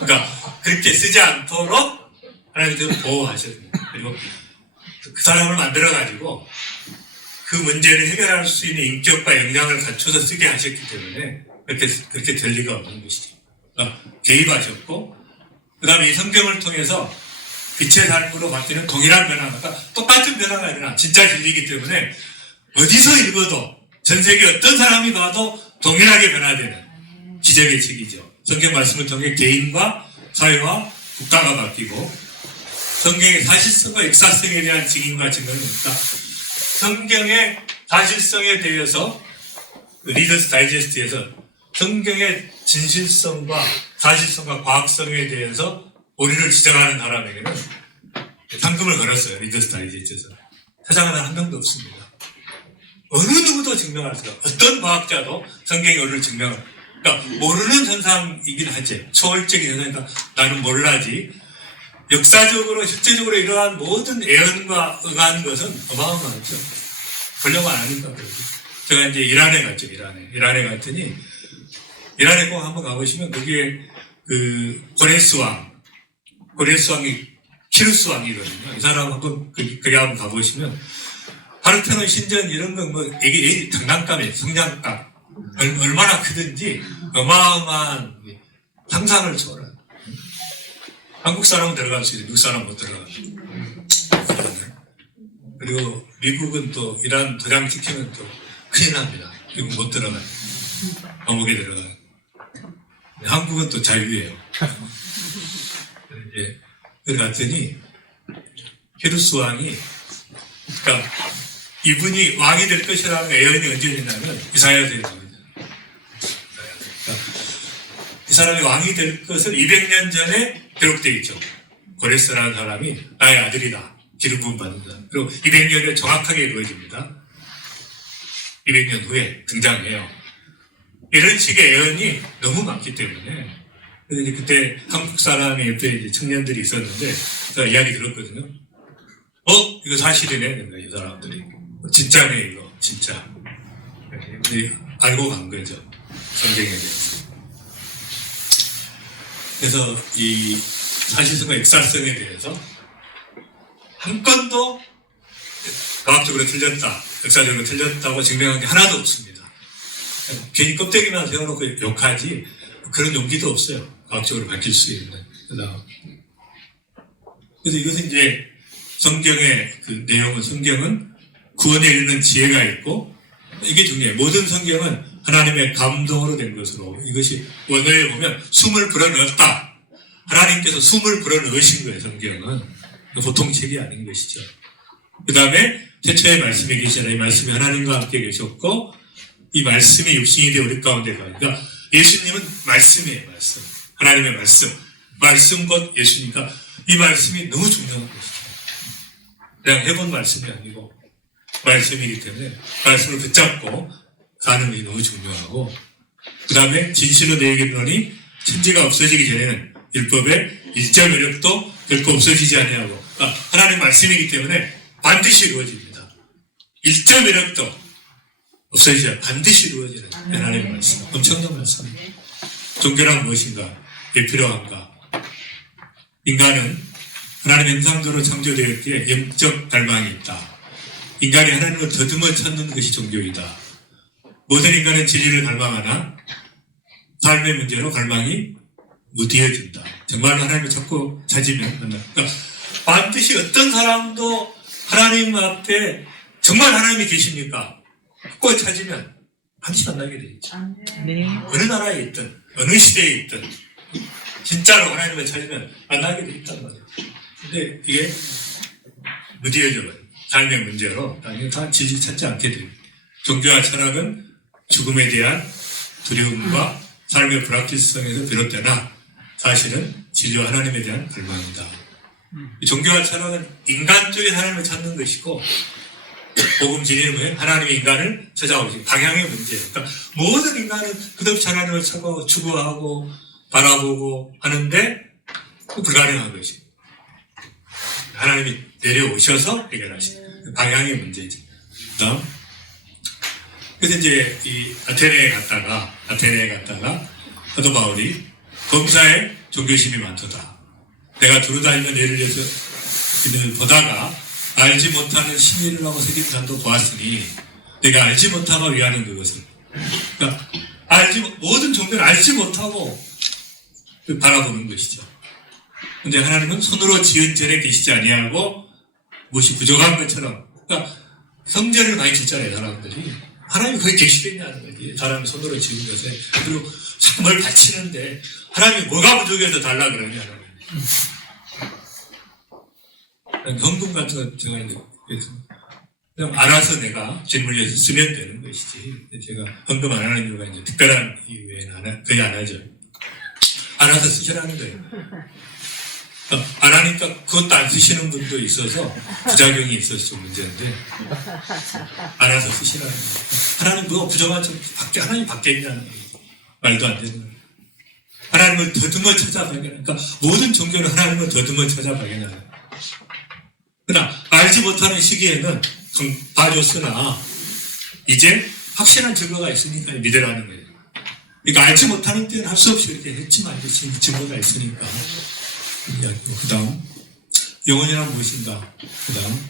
그러니까 그렇게 쓰지 않도록 하나님께서 보호하셨어요. 그리고 그 사람을 만들어가지고 그 문제를 해결할 수 있는 인격과 역량을 갖춰서 쓰게 하셨기 때문에 그렇게 될 리가 없는 것이죠. 그러니까 개입하셨고, 그 다음에 이 성경을 통해서 빛의 삶으로 바뀌는 동일한 변화, 그러니까 똑같은 변화가 아니라 진짜 진리이기 때문에 어디서 읽어도 전 세계 어떤 사람이 봐도 동일하게 변화되는 기적의 책이죠. 성경 말씀을 통해 개인과 사회와 국가가 바뀌고 성경의 사실성과 역사성에 대한 증인과 증언이니까 성경의 사실성에 대해서 리더스 다이제스트에서 성경의 진실성과 사실성과 과학성에 대해서 오류를 지적하는 사람에게는 상금을 걸었어요. 리더스 다이제스트에서. 세상에는 한 명도 없습니다. 어느 누구도 증명할 수가 없어요. 어떤 과학자도 성경의 오류를 증명을. 그러니까 모르는 현상이긴 하지. 초월적인 현상이니까 나는 몰라지. 역사적으로 실제적으로 이러한 모든 예언과 응한 것은 어마어마하죠. 보려고 안 하니까 그러죠. 제가 이제 이란에 갔죠. 이란에 갔더니 이란에 꼭 한번 가보시면 거기에 그 고레스 왕이 키루스 왕이거든요. 이 사람 한번 거기 한번 가보시면 파르테논 신전 이런 건 뭐 이게 장난감이에요. 성냥감 얼마나 크든지 어마어마한 상상을 초월한. 한국 사람은 들어갈 수 있는데 미국 사람은 못 들어가요. 그리고 미국은 또 이란 도장 찍히면 또 큰일 납니다. 미국 못 들어가요. 감옥에 들어가요. 한국은 또 자유예요. 예. 그래 갔더니 히루스 왕이 그러니까 이분이 왕이 될 것이라는 예언이 언제 있냐면 이사야서에 나옵니다. 그러니까 이 사람이 왕이 될 것을 200년 전에 기록되어 있죠. 고레스라는 사람이 나의 아들이다. 기름 부음 받는다. 그리고 200년 후에 정확하게 이루어집니다. 200년 후에 등장해요. 이런 식의 예언이 너무 많기 때문에 그런데 그때 한국 사람이 옆에 이제 청년들이 있었는데 제가 이야기 들었거든요. 이거 사실이네. 이 사람들이 진짜네 이거 진짜. 알고 간 거죠. 성경에 대해서. 그래서 이 사실성과 역사성에 대해서 한 건도 과학적으로 틀렸다, 역사적으로 틀렸다고 증명한 게 하나도 없습니다. 괜히 껍데기만 세워놓고 욕하지 그런 용기도 없어요. 과학적으로 밝힐 수 있는. 그래서 이것은 이제 성경의 그 내용은, 성경은 구원에 이르는 지혜가 있고, 이게 중요해요. 모든 성경은 하나님의 감동으로 된 것으로, 이것이 원어에 보면 숨을 불어넣었다. 하나님께서 숨을 불어넣으신 거예요, 성경은. 보통 책이 아닌 것이죠. 그 다음에 태초에 말씀이 계시잖아요. 이 말씀이 하나님과 함께 계셨고, 이 말씀이 육신이 되어 우리 가운데 가니까, 예수님은 말씀이에요, 말씀. 하나님의 말씀. 말씀 곧 예수니까 이 말씀이 너무 중요한 것이죠. 그냥 해본 말씀이 아니고 말씀이기 때문에 말씀을 붙잡고 가는 것이 너무 중요하고, 그 다음에 진실로 내게 이르노니 천지가 없어지기 전에는 율법의 일자 매력도 결코 없어지지 아니하고, 그러니까 하나님 말씀이기 때문에 반드시 이루어집니다. 일자 매력도 없어지지 않아요. 반드시 이루어지는 하나님의 말씀. 엄청난 말씀입니다. 종교란 무엇인가? 왜 필요한가? 인간은 하나님의 형상대로 창조되었기에 영적 갈망이 있다. 인간이 하나님을 더듬어 찾는 것이 종교이다. 모든 인간은 진리를 갈망하나 삶의 문제로 갈망이 무디어진다. 정말 하나님을 찾고 찾으면 그러니까 반드시 어떤 사람도 하나님 앞에 정말 하나님이 계십니까? 꼭 찾으면 반드시 만나게 돼 있죠. 네. 어느 나라에 있든 어느 시대에 있든 진짜로 하나님을 찾으면 만나게 돼 있단 말이에요. 근데 이게 무디어져버린 삶의 문제로 다 진실 찾지 않게 됩니다. 종교와 철학은 죽음에 대한 두려움과 삶의 불확실성에서 비롯되나 사실은 진리와 하나님에 대한 갈망이다. 종교와 철학은 인간 쪽에 하나님을 찾는 것이고, 복음 진리는 뭐예요? 하나님이 인간을 찾아오신 방향의 문제예요. 그러니까 모든 인간은 끝없이 하나님을 찾고 추구하고 바라보고 하는데 불가능한 것이 하나님이 내려오셔서 해결하신 방향의 문제죠. 그래서 이제 이 아테네에 갔다가 사도 바울이 검사에 종교심이 많도다. 내가 두루다니는 예를 들어서 보다가 알지 못하는 신의를 하고 새긴 산도 보았으니 내가 알지 못하고 위하는 그것을. 그러니까 모든 종교는 알지 못하고 바라보는 것이죠. 근데 하나님은 손으로 지은 절에 계시지 아니하고 무엇이 부족한 것처럼, 그러니까 성전을 많이 짓잖아요, 사람들이. 하나님이 거기 계시겠냐는 거지. 사람이 손으로 지은 것에. 그리고 뭘 바치는데 하나님이 뭐가 부족해서 달라 그러냐는 거지. 헌금 같은 거 제가 이제 그냥 알아서 내가 질문해서 쓰면 되는 것이지. 제가 헌금 안 하는 이유가 이제 특별한 이유에는 거의 안 하죠. 알아서 쓰시라는 거예요. 안 하니까 그것도 안 쓰시는 분도 있어서 부작용이 있어서 좀 문제인데, 알아서 쓰시라는 거예요. 하나님 그거 부정한 점 하나님 밖에 있냐는 거예요. 말도 안 되는 거예요. 하나님을 더듬어 찾아 발견하니까 모든 종교는 하나님을 더듬어 찾아 발견하는 거예요. 그러나 알지 못하는 시기에는 봐줬으나 이제 확실한 증거가 있으니까 믿으라는 거예요. 그러니까 알지 못하는 때는 할 수 없이 이렇게 했지만 이제 증거가 있으니까. 그 다음 영혼이란 무엇인가? 그 다음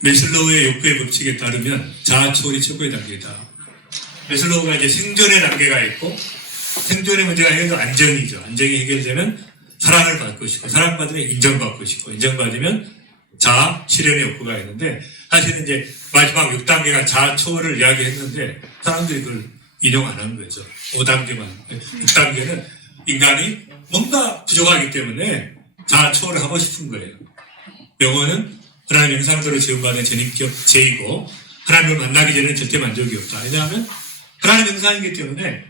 메슬로우의 욕구의 법칙에 따르면 자아 초월이 최고의 단계다. 메슬로우가 이제 생존의 단계가 있고, 생존의 문제가 해결되면 안정이죠. 안정이 해결되면 사랑을 받을 것이고, 사랑받으면 인정받을 것이고, 인정받으면 자아 실현의 욕구가 있는데, 사실은 이제 마지막 6단계가 자아 초월을 이야기했는데 사람들이 그걸 인용 안 하는 거죠. 5단계만. 6단계는 인간이 뭔가 부족하기 때문에 자아 초월을 하고 싶은 거예요. 영혼은 하나님의 형상대로 지음받은 전인격 제이고, 하나님을 만나기 전에는 절대 만족이 없다. 왜냐하면 하나님의 형상이기 때문에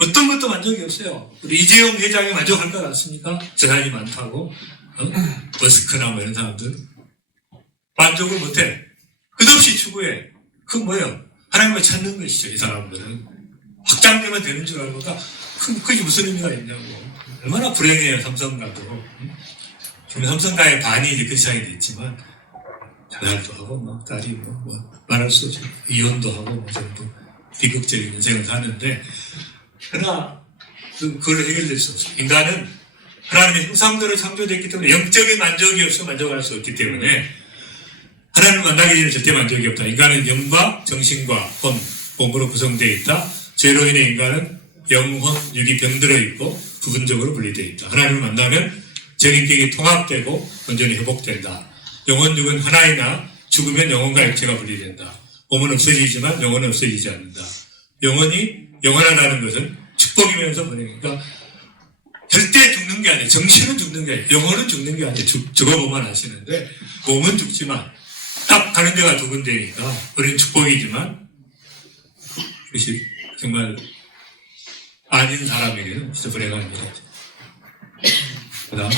어떤 것도 만족이 없어요. 우리 이재용 회장이 만족할 것 같습니까? 재산이 많다고, 버스크나 뭐 이런 사람들 만족을 못해. 끝없이 추구해. 그건 뭐예요? 하나님을 찾는 것이죠. 이 사람들은 확장되면 되는 줄 알고가 그게 무슨 의미가 있냐고. 얼마나 불행해요, 삼성가도. 지금 삼성가의 반이 이제 그 시장이 됐지만 자살도 하고 뭐 딸이 뭐 말할 수 없이 이혼도 하고 뭐 전부 비극적인 인생을 사는데, 그러나 그걸 해결될 수 없어요. 인간은 하나님의 형상대로 창조됐기 때문에 영적인 만족이 없어 만족할 수 없기 때문에 하나님을 만나기 전에 절대 만족이 없다. 인간은 영과 정신과 몸으로 구성되어 있다. 죄로 인해 인간은 영혼, 육이 병들어 있고 부분적으로 분리되어 있다. 하나님을 만나면 정인격이 통합되고 온전히 회복된다. 영혼, 육은 하나이나 죽으면 영혼과 육체가 분리된다. 몸은 없어지지만 영혼은 없어지지 않는다. 영혼이 영원하다는 것은 축복이면서 보내니까 절대 죽는 게 아니에요. 정신은 죽는 게 아니에요. 영혼은 죽는 게 아니에요. 죽어보면 아시는데 몸은 죽지만 딱 가는 데가 두 군데니까 우리는 축복이지만 그것이 정말 아닌 사람에게는 진짜 불행한 일이죠. 그다음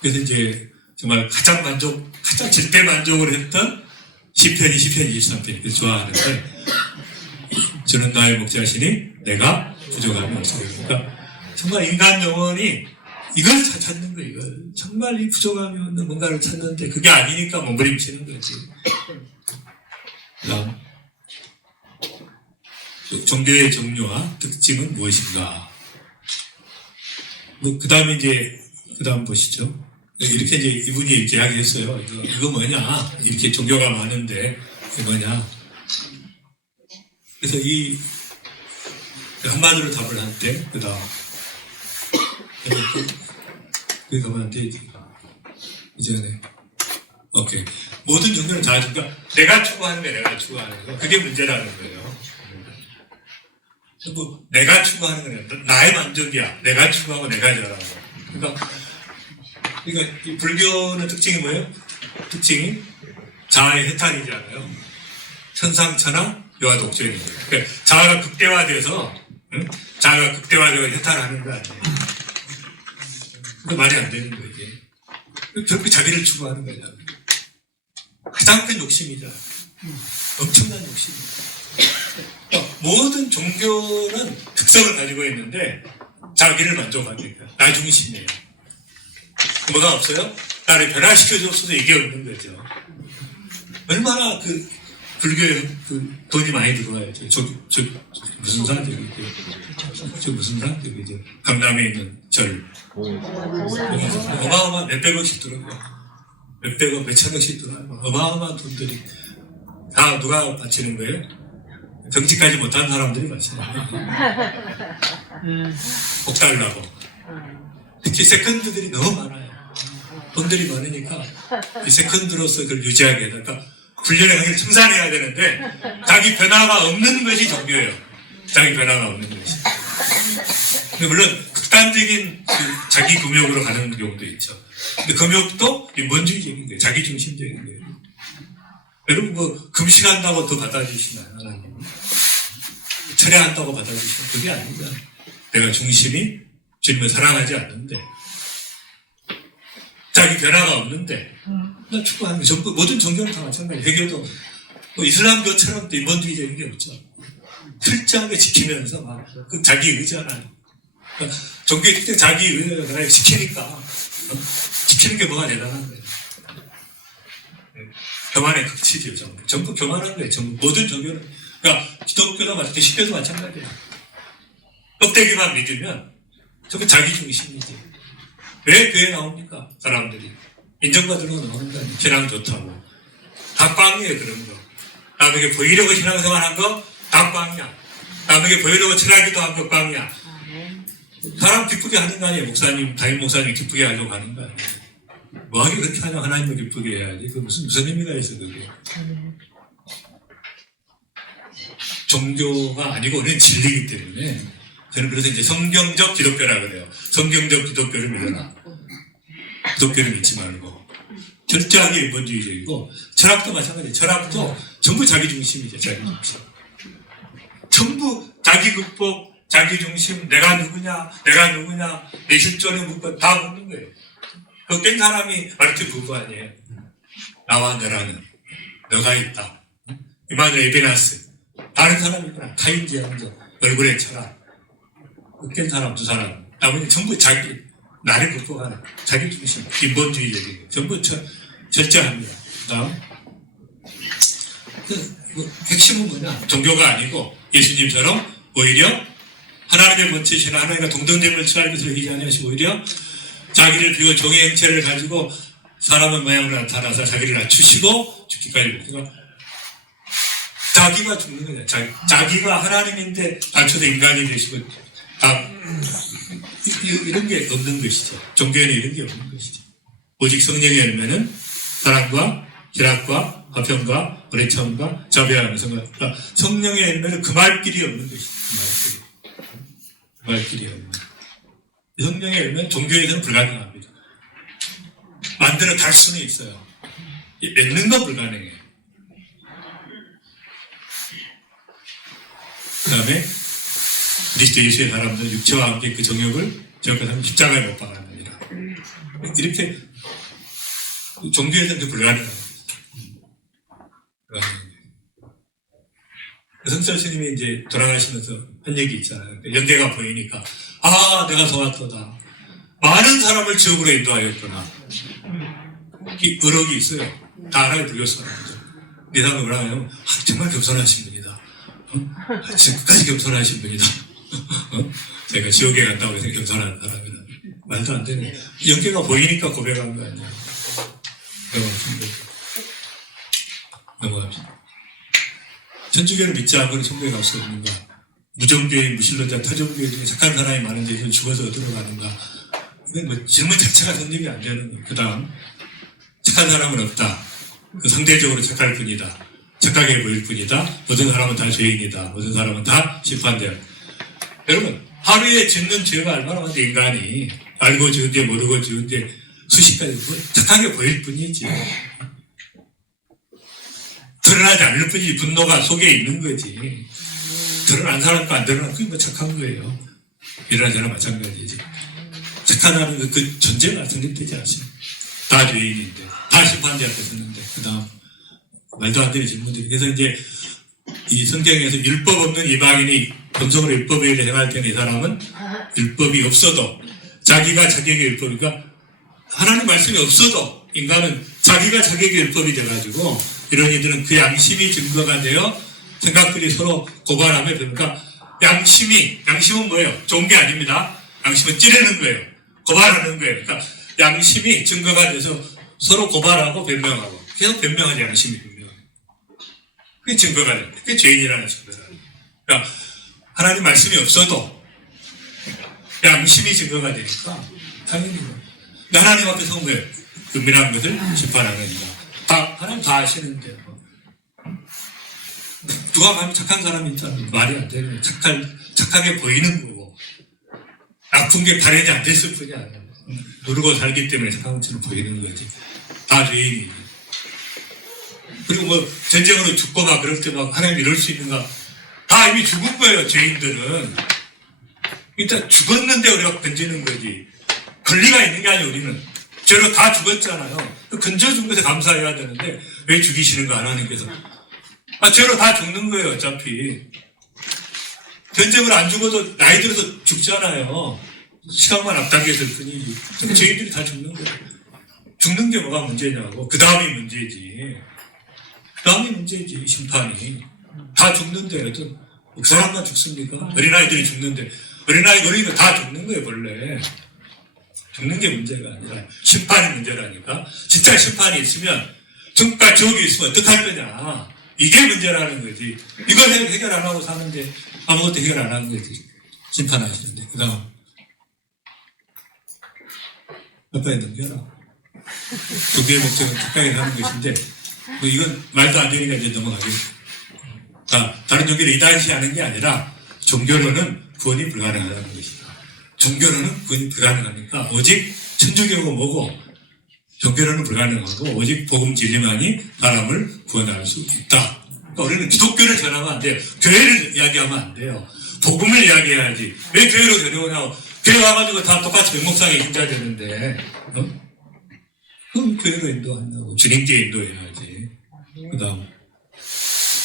그래서 이제 정말 가장 절대 만족을 했던 시편 23편이 좋아하는데 저는 나의 목자시니 내가 부족함이 없어요. 그러니까 정말 인간 영혼이 이걸 찾는 거예요. 이걸. 정말 이 부족함이 없는 뭔가를 찾는데 그게 아니니까 몸부림치는 거지. 그다음 종교의 종류와 특징은 무엇인가? 그 다음에 이제 그 다음 보시죠. 이렇게 이제 이분이 이렇게 이야기했어요. 이거 뭐냐? 이렇게 종교가 많은데 이게 뭐냐? 그래서 이 한마디로 답을 할 때 그다음 그 그분한테 이제는 오케이 모든 종교는 다 그러니까 내가 추구하는 게 내가 추구하는 거 그게 문제라는 거예요. 뭐 내가 추구하는 건 나의 만족이야. 내가 추구하고 내가 잘하고. 그러니까 이 불교는 특징이 뭐예요? 특징이 자아의 해탈이잖아요. 천상천하 요하독존인 거예요. 그러니까 자아가 극대화돼서 자아가 극대화되고 해탈하는 거 아니에요. 그 말이 안 되는 거예요. 이게. 결국 자기를 추구하는 거예요. 가장 큰 욕심이다. 엄청난 욕심이다. 그러니까 모든 종교는 특성을 가지고 있는데 자기를 만족하니까 나 중심이에요. 뭐가 없어요? 나를 변화시켜줬어도 이게 없는 거죠. 얼마나 그 불교에 돈이 많이 들어와야죠. 무슨 산죠? 무슨 산? 저기 강남에 있는 절. 어마어마한 몇백억씩 들어와요. 몇백억, 몇천억씩 들어와요. 어마어마한 돈들이 다 누가 바치는 거예요? 정치까지 못한 사람들이 바치는 거예요. 복 달라고. 특히 세컨드들이 너무 많아요. 돈들이 많으니까 이 세컨드로서 그걸 유지하게 해야 되니까 훈련을 하기를 청산해야 되는데 자기 변화가 없는 것이 종교예요. 자기 변화가 없는 것이. 근데 물론 극단적인 자기 금욕으로 가는 경우도 있죠. 근데 금욕도 인본주의적인 거예요. 자기 중심적인 거예요. 여러분 뭐 금식한다고 더 받아주시나요? 하나님? 철회한다고 받아주시나요? 그게 아닙니다. 내가 중심이 주님을 사랑하지 않는데 자기 변화가 없는데 나 축구하는 게 전부 모든 종교는 다 마찬가지예요. 회교도 또 이슬람교처럼 또 인본주의적인 게 없죠. 철저하게 지키면서 막 그 자기 의잖아요. 그러니까 종교의 특징 자기 의를 지키니까 지키는 게 뭐가 대단한 거예요. 교만의 극치죠. 전부 교만한 거예요. 전부 모든 종교는 그러니까 기독교도 마찬가지, 십교도 마찬가지예요. 껍데기만 믿으면 전부 자기 중심이지. 왜 교회 나옵니까? 사람들이. 인정받으려고 나오는 거 아니에요. 신앙 좋다고. 다 꽝이에요, 그런 거. 남에게 보이려고 신앙생활한 거, 다 꽝이야. 남에게 보이려고 철학기도 한 거 꽝이야. 사람 기쁘게 하는 거 아니에요. 목사님, 담임 목사님 기쁘게 하려고 하는 거 아니에요. 뭐하게 그렇게 하냐, 하나님을 기쁘게 해야지. 그 무슨 의미가 있어, 그게. 종교가 아니고 우리는 진리이기 때문에 저는 그래서 이제 성경적 기독교라 그래요. 성경적 기독교를 믿어라. 기독교를 믿지 말고 철저하게 인본주의적이고 철학도 마찬가지예요. 철학도 전부 자기 중심이죠. 자기 중심. 전부 자기 극복, 자기 중심, 내가 누구냐, 내 실존의 묻고 다 묻는 거예요. 그 사람이 마르틴 부부 아니에요. 나와 너라는 너가 있다. 이마누엘 에비나스 다른 사람이구나. 타인지향적 얼굴에 철학. 흑된 사람 두 사람 나머지 전부 자기 나를 극복하는 자기 중심 인본주의적인 전부 절제합니다. 다음 핵심은 뭐냐? 종교가 아니고 예수님처럼 오히려 하나님의 본체시나 하나님과 동등됨을 취할 것을 의지하시고 오히려 자기를 비워 종의 형체를 가지고 사람의 모양으로 나타나서 자기를 낮추시고 죽기까지 그러니까 자기가 죽는 거냐. 자기가 하나님인데 단초도 인간이 되시고 다 이런 게 없는 것이죠. 종교에는 이런 게 없는 것이죠. 오직 성령의 열매는 사랑과 희락과 화평과 오래 참음과 자비함 그러니까 성령의 열매는 금할 길이 없는 것이죠. 금할 길이 없는. 성령의 열매는 종교에서는 불가능합니다. 만들어 갈 수는 있어요. 맺는 건 불가능해요. 그 다음에 그리스도 예수의 사람들은 육체와 함께 그 정욕을 저것하면 십자가에 못 박았느니라. 이렇게 종교에서는 불가능합니다. 성철 스님이 이제 돌아가시면서 한 얘기 있잖아요. 연대가 보이니까 내가 속았도다. 많은 사람을 지옥으로 인도하였구나. 이 의혹이 있어요. 다 알아요, 불교 사람들. 이 사람은 뭐라 하냐면 정말 겸손하신 분이다. 지금까지 겸손하신 분이다. 제가 지옥에 간다고 해서 겸손한 사람이다. 말도 안 되네. 연계가 보이니까 고백한 거 아니야. 넘어갑시다. 천주교를 믿지 않고는 천국에 갈 수 없는가? 무정교인, 무신론자, 타종교인 중에 착한 사람이 많은데 이건 죽어서 어디로 가는가? 이건 뭐 질문 자체가 성립이 안 되는 거예요. 그 다음, 착한 사람은 없다. 그 상대적으로 착할 뿐이다. 착하게 보일 뿐이다. 모든 사람은 다 죄인이다. 모든 사람은 다 심판돼요. 여러분, 하루에 짓는 죄가 얼마나 많은데 인간이 알고 지은 죄, 모르고 지은 죄 수십 가지 착하게 보일 뿐이지. 드러나지 않을 뿐이지. 분노가 속에 있는 거지. 드러난 사람과 안 드러난 그게 뭐 착한 거예요. 이러나 저나 마찬가지지. 착하다는 그 존재가 성립되지 않습니다. 다 죄인인데, 다 심판대 앞에 서는데, 그 다음, 말도 안 되는 질문들이. 그래서 이제, 이 성경에서 율법 없는 이방인이 본성으로 율법의 일을 행할 때는 이 사람은 율법이 없어도, 자기가 자기에게 율법이니까, 하나님 말씀이 없어도, 인간은 자기가 자기에게 율법이 돼가지고, 이런 이들은 그 양심이 증거가 되어, 생각들이 서로 고발하며, 그러니까, 양심은 뭐예요? 좋은 게 아닙니다. 양심은 찌르는 거예요. 고발하는 거예요. 그러니까, 양심이 증거가 돼서 서로 고발하고 변명하고 계속 변명하지 양심이 변명하고 그게 증거가 됩니다. 그게 죄인이라는 증거다. 그러니까 하나님 말씀이 없어도 양심이 증거가 되니까 당연히 하나님 앞에서 뭐예요? 은밀한 것을 심판하는다. 하나님 다 아시는데 누가 가면 착한 사람이 있다면 말이 안 되는 착하게 보이는 거고 나쁜 게 발현이 안 됐을 뿐이야. 누르고 살기 때문에 착한 것처럼 보이는 거지. 다 죄인이지. 그리고 뭐 전쟁으로 죽고 막 그럴 때 막 하나님 이럴 수 있는가? 다 이미 죽은 거예요. 죄인들은. 일단 죽었는데 우리가 건지는 거지. 권리가 있는 게 아니에요. 우리는. 죄로 다 죽었잖아요. 건져준 것에 감사해야 되는데 왜 죽이시는 거 하나님께서. 죄로 다 죽는 거예요. 어차피. 전쟁으로 안 죽어도 나이 들어서 죽잖아요. 시간만 앞당겼을 뿐이지. 죄인들이 다 죽는 거예요. 죽는 게 뭐가 문제냐고. 그 다음이 문제지. 그 다음이 문제지, 심판이. 다 죽는데, 그 사람만 죽습니까? 어린아이들이 죽는데, 어린이가 다 죽는 거예요, 원래. 죽는 게 문제가 아니라, 심판이 문제라니까. 진짜 심판이 있으면, 정말 지옥이 있으면 어떡할 거냐. 이게 문제라는 거지. 이걸 해결 안 하고 사는데, 아무것도 해결 안 하는 거지. 심판하시는데. 그 다음. 아빠에 넘겨라. 종교의 목적은 착하게 사는 것인데, 뭐 이건 말도 안 되니까 이제 넘어가겠죠. 다른 종교를 이단시하는 게 아니라, 종교로는 구원이 불가능하다는 것이다. 종교로는 구원이 불가능하니까, 오직 천주교고 뭐고, 종교로는 불가능하고, 오직 복음 진리만이 사람을 구원할 수 있다. 그러니까 우리는 기독교를 전하면 안 돼요. 교회를 이야기하면 안 돼요. 복음을 이야기해야지. 왜 교회로 데려오냐고. 교회 와가지고 다 똑같이 명목상에 힘자 되는데, 그럼 교회로 인도한다고. 주님께 인도해야지. 그 다음,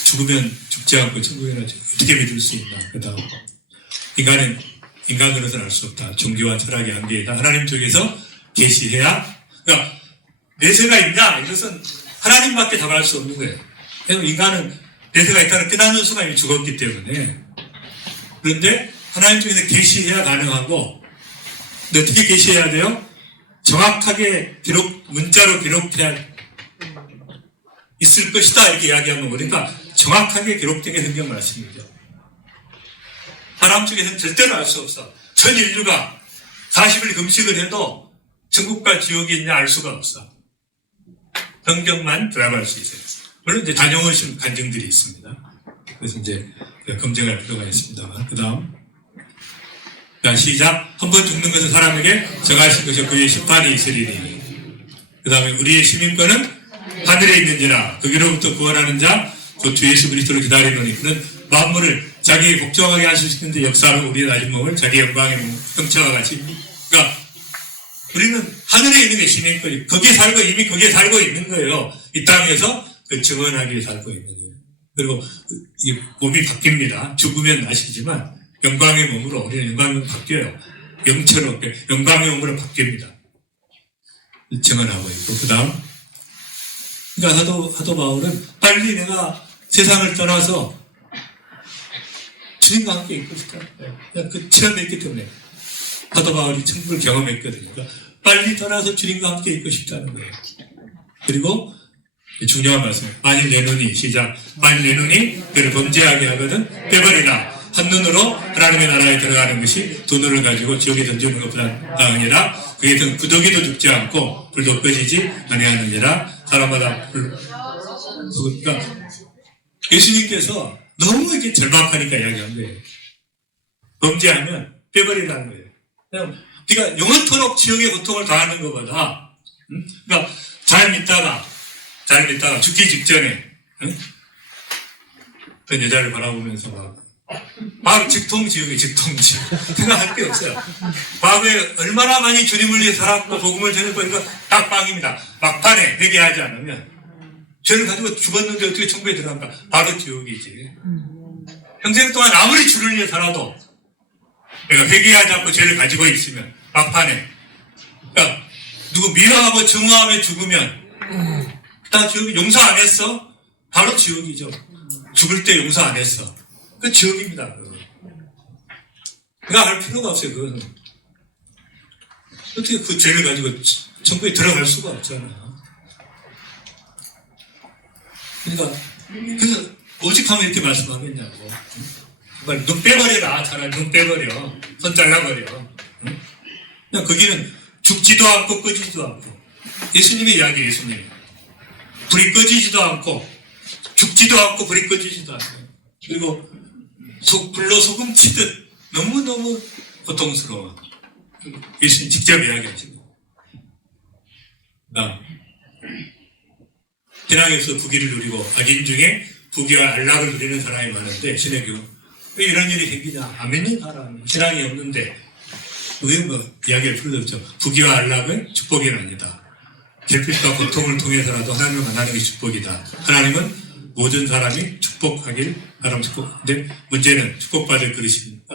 죽으면 죽지 않고 천국에 가지 어떻게 믿을 수 있나. 그 다음, 인간으로서는 알 수 없다. 종교와 철학의 한계이다. 하나님 쪽에서 계시해야, 그러니까, 내세가 있냐? 이것은 하나님밖에 답할 수 없는 거예요. 그래서 인간은 내세가 있다는 끝나는 순간 이미 죽었기 때문에. 그런데, 하나님 쪽에서 계시해야 가능하고, 근데 어떻게 계시해야 돼요? 정확하게 문자로 기록해야 있을 것이다 이렇게 이야기하는 거니까 정확하게 기록된 게 성경 말씀이죠. 사람 중에서는 절대로 알 수 없어. 전 인류가 40일 금식을 해도 천국과 지옥이 있냐 알 수가 없어. 성경만 들어갈 수 있어요. 물론 이제 단용하신 간증들이 있습니다. 그래서 이제 검증할 필요가 있습니다만. 그 다음. 자, 시작. 한 번 죽는 것은 사람에게 정하신 것이 그의 심판이 있으리니. 그 다음에 우리의 시민권은 하늘에 있는지라 거기로부터 구원하는 자, 곧 주 예수 그리스도를 기다리노니 그는 만물을 자기의 복종하게 하실 수 있는데 역사로 우리의 낮은 몸을 자기 영광의 형체와 같이. 그러니까 우리는 하늘에 있는 게 시민권이 거기에 살고 이미 거기에 살고 있는 거예요. 이 땅에서 그 증언하기에 살고 있는 거예요. 그리고 이 몸이 바뀝니다. 죽으면 아시지만 영광의 몸으로 우리는 영광의 몸으로 바뀌어요. 영처럼 영광의 몸으로 바뀝니다. 증언하고 있고 그 다음 그러니까 사도 바울은 빨리 내가 세상을 떠나서 주님과 함께 있고 싶다. 그 체험했기 때문에 사도 바울이 천국을 경험했거든요. 그러니까 빨리 떠나서 주님과 함께 있고 싶다는 거예요. 그리고 중요한 말씀이에요. 만일 내 눈이 시작. 만일 내 눈이 그를 범죄하게 하거든 빼버리라. 한눈으로 하나님의 나라에 들어가는 것이 두 눈을 가지고 지옥에 던지는 것보다 나으니라. 그에서는 구더기도 죽지 않고 불도 꺼지지 아니하느니라. 사람마다 그러니까 예수님께서 너무 이렇게 절박하니까 이야기한 거예요. 범죄하면 빼버리라는 거예요. 그냥 네가 영원토록 지옥의 고통을 당하는 것보다 그러니까 잘 믿다가 죽기 직전에 그 여자를 바라보면서 막 직통지옥이 직통지옥 생각할 게 없어요. 과거에 얼마나 많이 주님을 위해 살았고 복음을 전했고 이거 딱 빵입니다. 막판에 회개하지 않으면 죄를 가지고 죽었는데 어떻게 천국에 들어갑니까? 바로 지옥이지. 평생 동안 아무리 주를 위해 살아도 내가 회개하지 않고 죄를 가지고 있으면 막판에 그러니까 누구 미워하고 증오하며 죽으면 다 지옥이 용서 안 했어? 바로 지옥이죠. 죽을 때 용서 안 했어. 그 지옥입니다. 그가 알 필요가 없어요. 그거는 어떻게 그 죄를 가지고 천국에 들어갈 수가 없잖아요. 그러니까 그래서 오직하면 이렇게 말씀하겠냐고. 정말 눈 빼버려라. 차라리 눈 빼버려. 손 잘라버려. 그냥 거기는 죽지도 않고 꺼지지도 않고 예수님의 이야기예요. 예수님 불이 꺼지지도 않고 죽지도 않고 불이 꺼지지도 않고 그리고 불로 소금 치듯 너무너무 고통스러워. 예수님 직접 이야기하시고 신앙에서 부귀를 누리고 악인 중에 부귀와 안락을 누리는 사람이 많은데 신의 교훈 왜 이런 일이 생기냐? 안 믿는 사람 신앙이 없는데 왜 뭐 이야기할 필요도 없죠. 부귀와 안락은 축복이 아니다. 결핍과 고통을 통해서라도 하나님을 만나는 게 축복이다. 하나님은 모든 사람이 축복하길 바람 축복. 근데 문제는 축복받을 그릇입니다.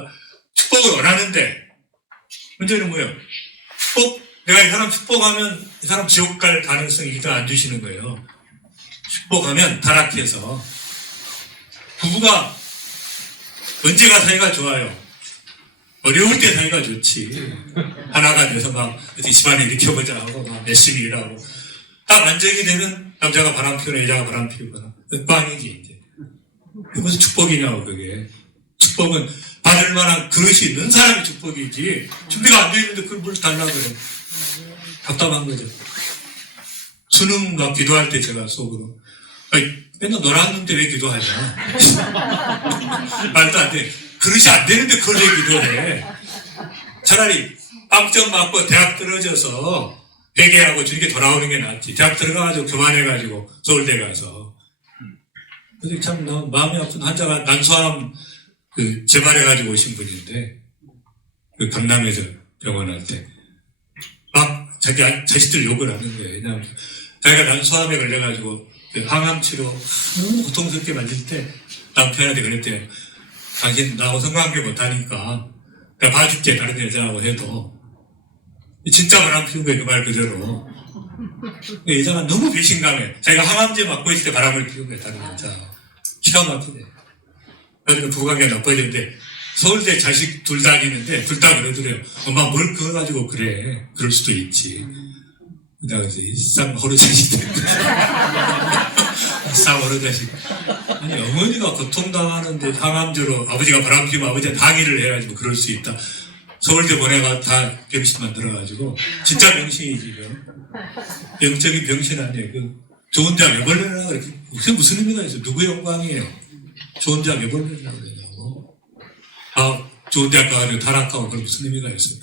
축복을 원하는데 문제는 뭐예요? 내가 이 사람 축복하면 이 사람 지옥 갈 가능성이 일단 안 주시는 거예요. 축복하면 타락해서 부부가 언제가 사이가 좋아요? 어려울 때 사이가 좋지. 하나가 돼서 막 집안에 일으켜보자 하고 막 열심히 일하고 딱 안정이 되면 남자가 바람 피우거나 여자가 바람 피우거나 빵이지 이제. 그게 무슨 축복이냐고 그게. 축복은 받을 만한 그릇이 있는 사람이 축복이지. 준비가 안 돼 있는데 그걸 뭘 달라고 그래. 답답한 거죠. 수능 막 기도할 때 제가 속으로 맨날 놀았는데 왜 기도하냐. 말도 안 돼. 그릇이 안 되는데 그걸 왜 기도해. 차라리 빵점 맞고 대학 떨어져서 회개하고 주님께 돌아오는 게 낫지. 대학 들어가가지고 교만해가지고 서울대 가서. 근데 참 마음이 아픈 환자가 난소암 재발해가지고 오신 분인데 그 강남에서 병원 할 때 막 자기 자식들 욕을 하는 거예요. 왜냐하면 자기가 난소암에 걸려가지고 그 항암 치료 너무 고통스럽게 만질 때 남편한테 그랬대요. 당신 나하고 성관계 못하니까 내가 봐줄게 다른 여자하고 해도 진짜 바람 피운 거예요. 그 말 그대로. 여자가 너무 배신감해. 자기가 항암제 맞고 있을 때 바람을 피운 거예요. 다른 여자. 기가 막히네. 그래서 부부관계가 나빠지는데 서울대 자식 둘 다니는데 둘 다 그러더래요. 엄마 뭘 그거 가지고 그래. 그럴 수도 있지. 내가 이제 일상 호르 자식들 싸워러 자식. 아니, 어머니가 고통당하는데 항암제로 아버지가 바람 피우면 아버지가 항의를 해가지고 그럴 수 있다. 서울대 보내가 다 병신 만들어가지고, 진짜 병신이지, 지금. 영적인 병신 아니에요. 좋은 대학 왜 벌려라 그래. 그게 무슨 의미가 있어? 누구의 영광이에요? 좋은 대학 왜 벌려라 그러냐고. 좋은 대학 가가지고 타락하고 그런 무슨 의미가 있어?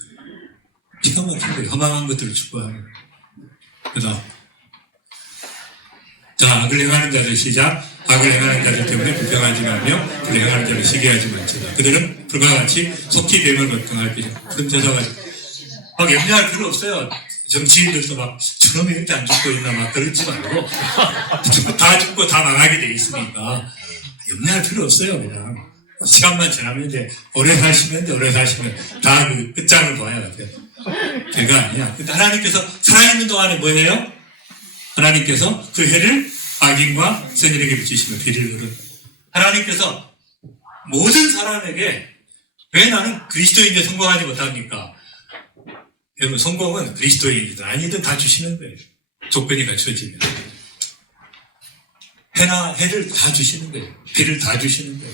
기가 막힌 허망한 것들을 추구하는. 그 다음. 자, 악을 행하는 자들 시작. 악을 행하는 자들 때문에 불평하지 말며 그를 행하는 자를 시기하지 말지어다. 그들은 불과 같이 속히 뱀을 걱정할 것이다. 그런 제사가 막 염려할 필요 없어요. 정치인들도 막 저놈이 이렇게 안 죽고 있나 막 그러지 말고 다 죽고 다 망하게 돼 있으니까 염려할 필요 없어요. 그냥 시간만 지나면 이제 오래 사시면 다 그 끝장을 봐야 돼요. 걔가 아니야. 근데 하나님께서 살아있는 동안에 뭐예요? 하나님께서 그 해를 악인과 선인에게 비추시며 비례를 하나님께서 모든 사람에게 왜 나는 그리스도인인데 성공하지 못합니까? 여러분, 성공은 그리스도인이든 아니든 다 주시는 거예요. 조건이 갖춰지면. 해를 다 주시는 거예요. 비를 다 주시는 거예요.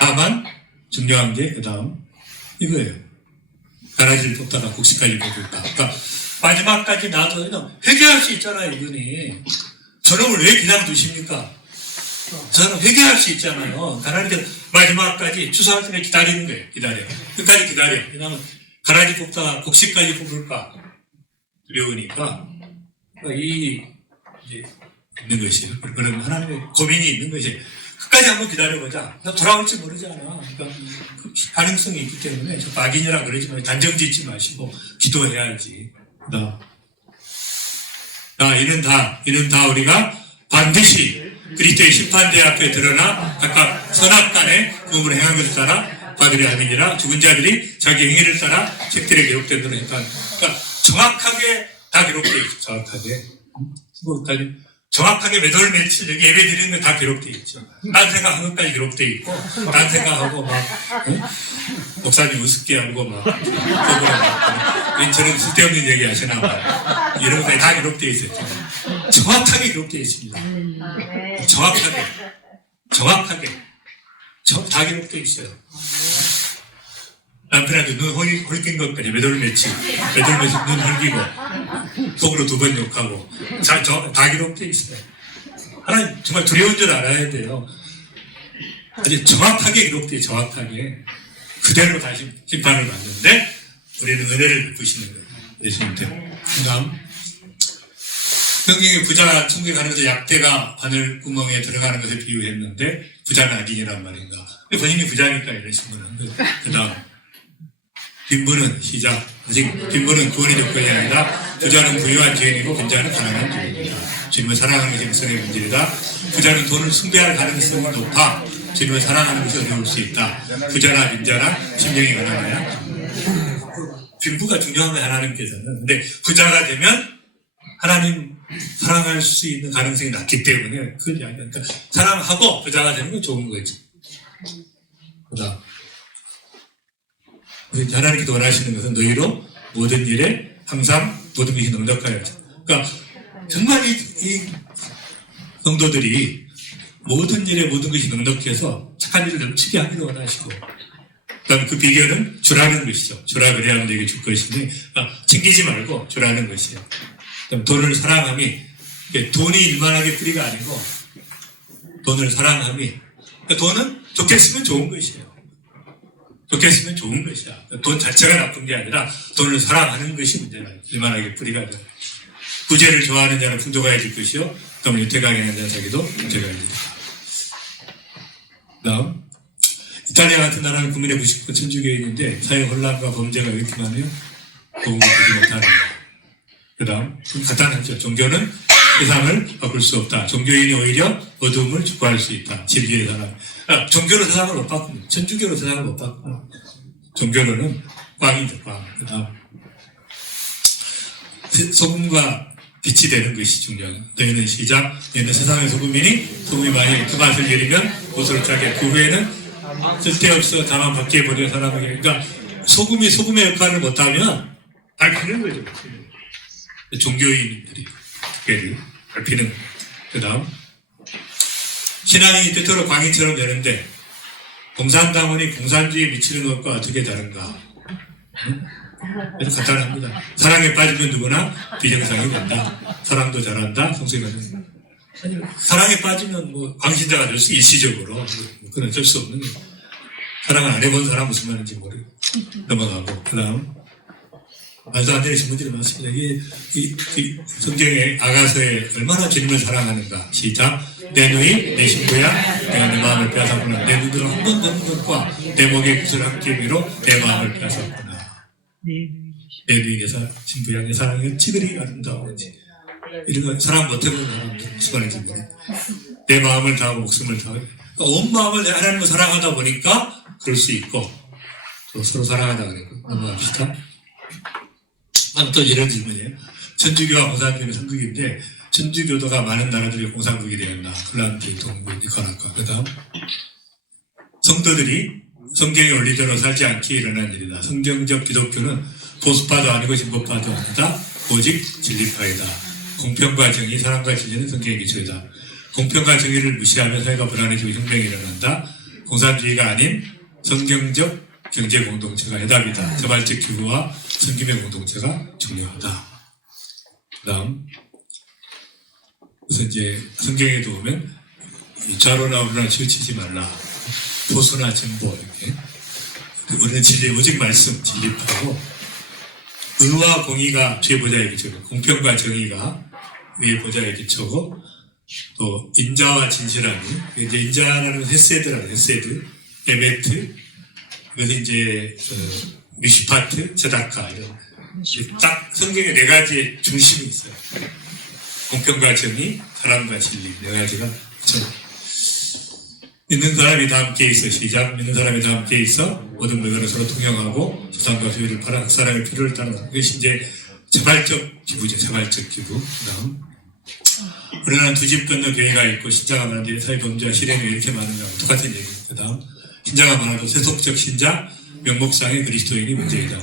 다만 중요한 게 그 다음 이거예요. 가라지를 뽑다가 곡식까지 뽑을까. 그러니까 마지막까지 놔둬도 회개할 수 있잖아요, 이분이. 저놈을 왜 그냥 두십니까? 저는 회개할 수 있잖아요. 하나님께서 마지막까지 추수할 때까지 기다리는 거예요. 기다려. 끝까지 기다려. 왜냐하면 가라지 뽑다가 곡식까지 뽑을까 두려우니까 이제 있는 것이에요. 그런 하나님의 고민이 있는 것이에요. 끝까지 한번 기다려보자. 돌아올지 모르잖아. 그러니까 그 가능성이 있기 때문에 악인이라 그러지 마시고 단정 짓지 마시고 기도해야지. 이는 다 우리가 반드시 그리스도의 심판대 앞에 드러나 각각 선악간에 구원을 행한 것을 따라 받으려 함이니라. 죽은 자들이 자기 행위를 따라 책들에 기록된 대로 했다. 그러니까 정확하게 다 기록되어 있죠. 정확하게 매달 며칠 여기 예배 드리는 거 다 기록되어 있죠. 딴 생각한 것까지 기록되어 있고, 딴 생각하고 목사님 우습게 하고 저런 쓸데없는 얘기 하시나 이런 것까지 다 기록되어 있었죠. 정확하게 기록되어 있습니다. 정확하게 다 기록되어 있어요. 남편한테 눈 헐긴 것까지 매달 며칠 눈 헐기고 속으로 2번 욕하고 다 기록되어 있어요. 하나님 정말 두려운 줄 알아야 돼요. 아주 정확하게 기록되어 정확하게 그대로 다시 심판을 받는데 우리는 은혜를 베푸시는 거예요. 예수님한테. 그 다음 성경에 부자가 천국에 가는 것을 약대가 바늘구멍에 들어가는 것을 비유했는데 부자는 악인이란 말인가. 본인이 부자니까 이러신 거는. 그 다음 빈부는 시작. 아직 빈부는 구원의 조건이 아니라 부자는 부유한 죄인이고 빈자는 가난한 죄인이다. 주님을 사랑하는 것이 백성의 문제이다. 부자는 돈을 숭배할 가능성이 높아 주님을 사랑하는 것이 어려울 수 있다. 부자나 빈자나 심령이 가난하냐. 빈부가 중요한 거예요. 하나님께서는. 근데 부자가 되면 하나님 사랑할 수 있는 가능성이 낮기 때문에 그러니까 사랑하고 부자가 되는 건 좋은 거지. 그다음 하나님께서 원하시는 것은 너희로 모든 일에 항상 모든 것이 넉넉하여져. 그러니까 정말 이 성도들이 모든 일에 모든 것이 넉넉해서 착한 일을 넘치게 하기를 원하시고, 그다음 그 비결은 주라는 것이죠. 주라 그래야 너에게 줄 것이니 챙기지 말고 주라는 것이에요. 그다음 돈을 사랑함이 돈이 일만하게 뿌리가 아니고 돈을 사랑함이 그러니까 돈은 좋게 쓰면 좋은 것이에요. 좋게 쓰면 좋은 것이야. 돈 자체가 나쁜 게 아니라 돈을 사랑하는 것이 문제다. 일만하게 뿌리가 아니라. 구제를 좋아하는 자는 풍족하여질 것이요. 그다음 유태강에 하는 자기도 유태강해질 다음 이탈리아 같은 나라는 국민의 99% 천주교인인데 사회 혼란과 범죄가 왜 이렇게 많아요? 도움을 주지 못하는 거예요. 그 다음 좀 간단하죠. 종교는 세상을 바꿀 수 없다. 종교인이 오히려 어둠을 축구할 수 있다. 진리의 사람. 종교로 세상을 못 바꿉니다. 천주교로 세상을 못 바꿔. 종교로는 꽝이죠. 꽝. 그 다음 소금과 빛이 되는 것이 중요해요. 너희는 시작. 너희는 세상의 소금이니 소금이 만일 그 맛을 잃으면 옷을 짜게. 그 후에는 쓸데없어 다만 밖에 버려 사람에게. 그러니까 소금이 소금의 역할을 못하면 밝히는 거죠. 종교인들이 특별히 밝히는. 그 다음 신앙이 때때로 광희처럼 되는데 공산당원이 공산주의에 미치는 것과 어떻게 다른가? 아주 간단합니다. 사랑에 빠지면 누구나 비정상이 된다. 사랑도 잘한다. 성숙이 된다. 사랑에 빠지면 뭐 광신자가 될 수 일시적으로 그건 어쩔 수 없는 거예요. 사랑을 안 해본 사람 무슨 말인지 모르고 넘어가고. 그 다음 말도 안 되는 신문들이 많습니다. 이 성경의 아가서에 얼마나 주님을 사랑하는가. 시작. 내 누이 내 신부야 내가 내 마음을 빼앗았구나. 내 눈으로 한 번 보는 것과 내 목에 굿을 함기로 내 마음을 빼앗았구나. 내 누이 내 신부야 내 사랑이 찌그리 아름다워지. 이런 거 사랑 못해보는 사람들 무슨 말인지 모르고 내 마음을 다하고 목숨을 다하고 그러니까 온 마음을 하나님을 사랑하다 보니까 그럴 수 있고 또 서로 사랑하다 그러고 넘어갑시다. 또 이런 질문이에요. 천주교와 공산주의가 삼국인데 천주교도가 많은 나라들이 공산국이 되었나. 폴란드, 동부, 니카라과. 그 다음 성도들이 성경의 원리대로 살지 않기에 일어난 일이다. 성경적 기독교는 보수파도 아니고 진보파도 아니다. 오직 진리파이다. 공평과 정의, 사랑과 진리는 성경의 기초이다. 공평과 정의를 무시하면 사회가 불안해지고 혁명이 일어난다. 공산주의가 아닌 성경적 경제 공동체가 해답이다. 자발적 기부와 섬김의 공동체가 중요하다. 그 다음 그래서 이제 성경에도 보면 좌로나 우로나 치우치지 말라. 보수나 진보 이렇게 우리는 진리 오직 말씀 진리파고 의와 공의가 주의 보좌의 기초고 공평과 정의가 위의 보좌의 기초고 또 인자와 진실함이 이제 인자라는 헤세드라는 헤세드 에메트 그것은 이제 미시파트 제다카 이런 딱 성경에 네 가지의 중심이 있어요. 공평과 정의, 사랑과 진리 네 가지가 믿는 사람이 다 함께 있어. 시작. 믿는 사람이 다 함께 있어 모든 물건을 서로 통용하고 세상과 소유를 팔아 그 사람의 필요를 따르는 그것이 이제 자발적 기부죠. 자발적 기부. 그다음 우리는 두 집 건너 교회가 있고 신자가 많은데 사회 범죄와 실행이 왜 이렇게 많은가 똑같은 얘기입니다. 그다음 신자가 많아도 세속적 신자 명목상의 그리스도인이 문제이다.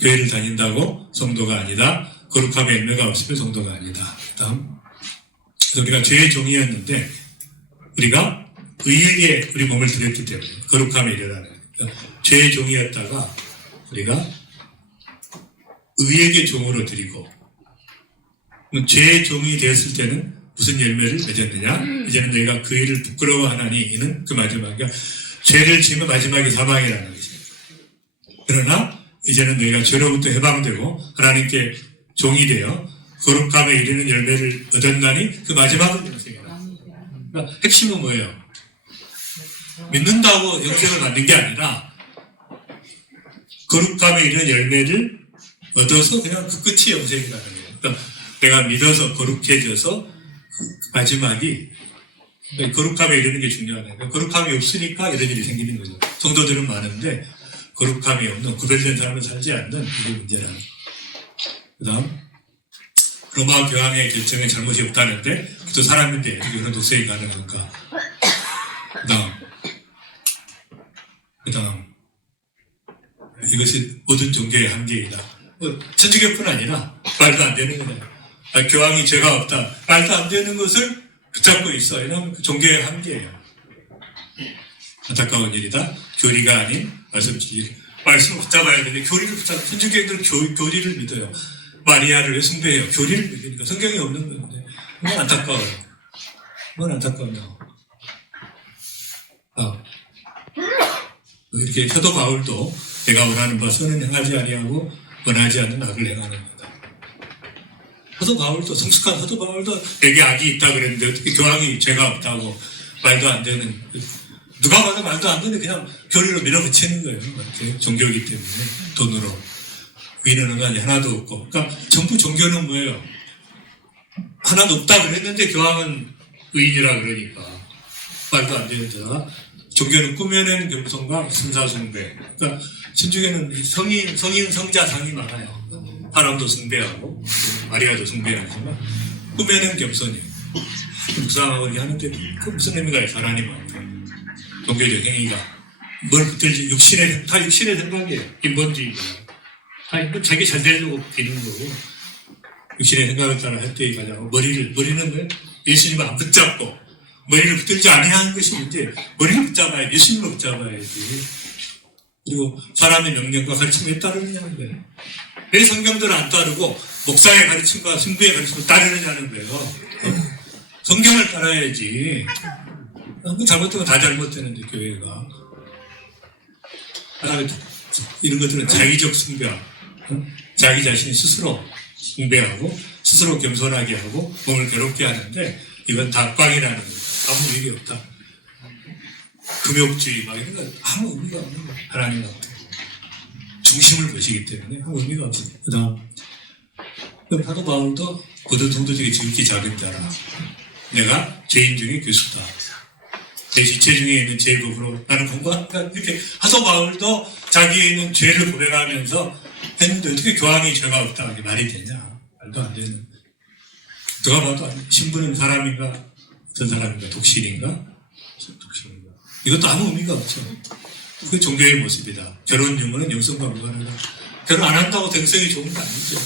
교회를 다닌다고 성도가 아니다. 거룩함의 열매가 없으면 성도가 아니다. 그다음 그래서 우리가 죄의 종이었는데 우리가 의에게 우리 몸을 드렸기 때문에 거룩함에 이르라는 그러니까 죄의 종이었다가 우리가 의에게 종으로 드리고 죄의 종이 되었을 때는 무슨 열매를 맺었느냐? 이제는 너희가 그 일을 부끄러워하나니 이는 그 마지막에 죄를 지으면 마지막이 사망이라는 것입니다. 그러나 이제는 너희가 죄로부터 해방되고 하나님께 종이 되어 거룩함에 이르는 열매를 얻었나니 그 마지막은 영생이다. 그러니까 핵심은 뭐예요? 믿는다고 영생을 받는 게 아니라 거룩함에 이르는 열매를 얻어서 그냥 그 끝이 영생이라는 거예요. 그러니까 내가 믿어서 거룩해져서 그 마지막이 거룩함에 이르는 게 중요하다. 그러니까 거룩함이 없으니까 이런 일이 생기는 거죠. 성도들은 많은데 거룩함이 없는 구별된 삶을 살지 않는 이게 문제라는 거예요. 그 다음 로마 교황의 결정에 잘못이 없다는데 또 사람인데 어떻게 그런 독생이 가능한가. 그 다음 이것이 모든 종교의 한계이다. 천주교뿐 아니라 말도 안 되는 거다. 교황이 죄가 없다. 말도 안 되는 것을 붙잡고 있어. 이런 종교의 한계예요. 안타까운 일이다. 교리가 아닌 말씀 진리. 말씀을 붙잡아야 되는데 교리를 붙잡아. 천주교인들은 교리를 믿어요. 마리아를 왜 숭배해요? 교리를 믿으니까 성경이 없는 건데. 그건 안타까워요. 그건 안타까워요. 이렇게 사도 바울도 내가 원하는 바 선은 행하지 아니하고 원하지 않는 악을 행하는 거다. 사도 바울도 성숙한 사도 바울도 내게 악이 있다 그랬는데 어떻게 교황이 죄가 없다고 말도 안 되는 누가 봐도 말도 안 되는데 그냥 교리로 밀어붙이는 거예요. 이렇게 종교이기 때문에 돈으로 의인은 하나도 없고 그러니까 전부 종교는 뭐예요? 하나도 없다 그랬는데 교황은 의인이라 그러니까 말도 안 되는 데다가 종교는 꾸며낸 겸손과 신사숭배. 그러니까 신중에는 성인, 성자, 상이 많아요. 사람도 숭배하고 마리아도 숭배하지만 꾸며낸 겸손이에요. 묵상하고 이렇게 하는데 그 무슨 의미가 있어요? 하나님 앞에 종교적 행위가 뭘 붙들지 다 육신의 생각이에요. 인본주의가 다 자기 잘 되려고 비는 거고 육신의 생각을 따라 할 때에 가장 머리는 뭐예요? 예수님을 안 붙잡고 머리를 붙들지 않아야 하는 것이 문제. 머리를 붙잡아야 예수님을 붙잡아야지. 그리고 사람의 명령과 가르침에 따르느냐는 거예요. 왜 성경들을 안 따르고 목사의 가르침과 신부의 가르침을 따르느냐는 거예요. 성경을 따라야지. 잘못되면 다 잘못되는데 교회가. 이런 것들은 자기적 숭배, 자기 자신이 스스로 숭배하고 스스로 겸손하게 하고 몸을 괴롭게 하는데 이건 다 꽝이라는 거예요. 아무 의미 없다. 금욕주의 막 이런 건 아무 의미가 없는 거예요. 하나님 앞에 중심을 보시기 때문에 아무 의미가 없습니다. 그다음 사도 바울도 고도 성도중에 지극히 작은 자라. 내가 죄인 중에 교수다. 내 지체 중에 있는 제법으로 나는 공부한다. 이렇게 사도 바울도 자기에 있는 죄를 고백하면서 했는데 어떻게 교황이 죄가 없다. 이게 말이 되냐. 말도 안 되는. 누가 봐도 신부는 사람인가? 어떤 사람인가? 독실인가? 이것도 아무 의미가 없죠. 그게 종교의 모습이다. 결혼 유무는 영성과 무관하다. 결혼 안 한다고 댕성이 좋은 거 아니죠.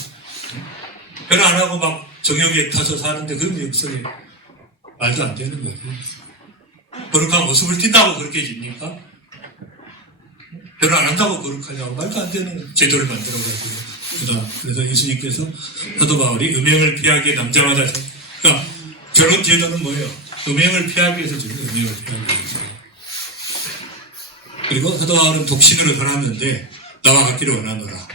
결혼 안 하고 막 정욕에 타서 사는데 그런 영성이 말도 안 되는 거예요. 거룩한 모습을 띈다고 그렇게 집니까? 결혼 안 한다고 거룩하냐고 말도 안 되는 제도를 만들어가지고. 그래서 예수님께서 사도 바울이 음행을 피하기에 남자마다 그러니까 결혼 제도는 뭐예요? 음행을 피하기 위해서 주는 음행을 피하기 위해서. 그리고 사도 바울은 독신으로 살았는데 나와 같기를 원하노라.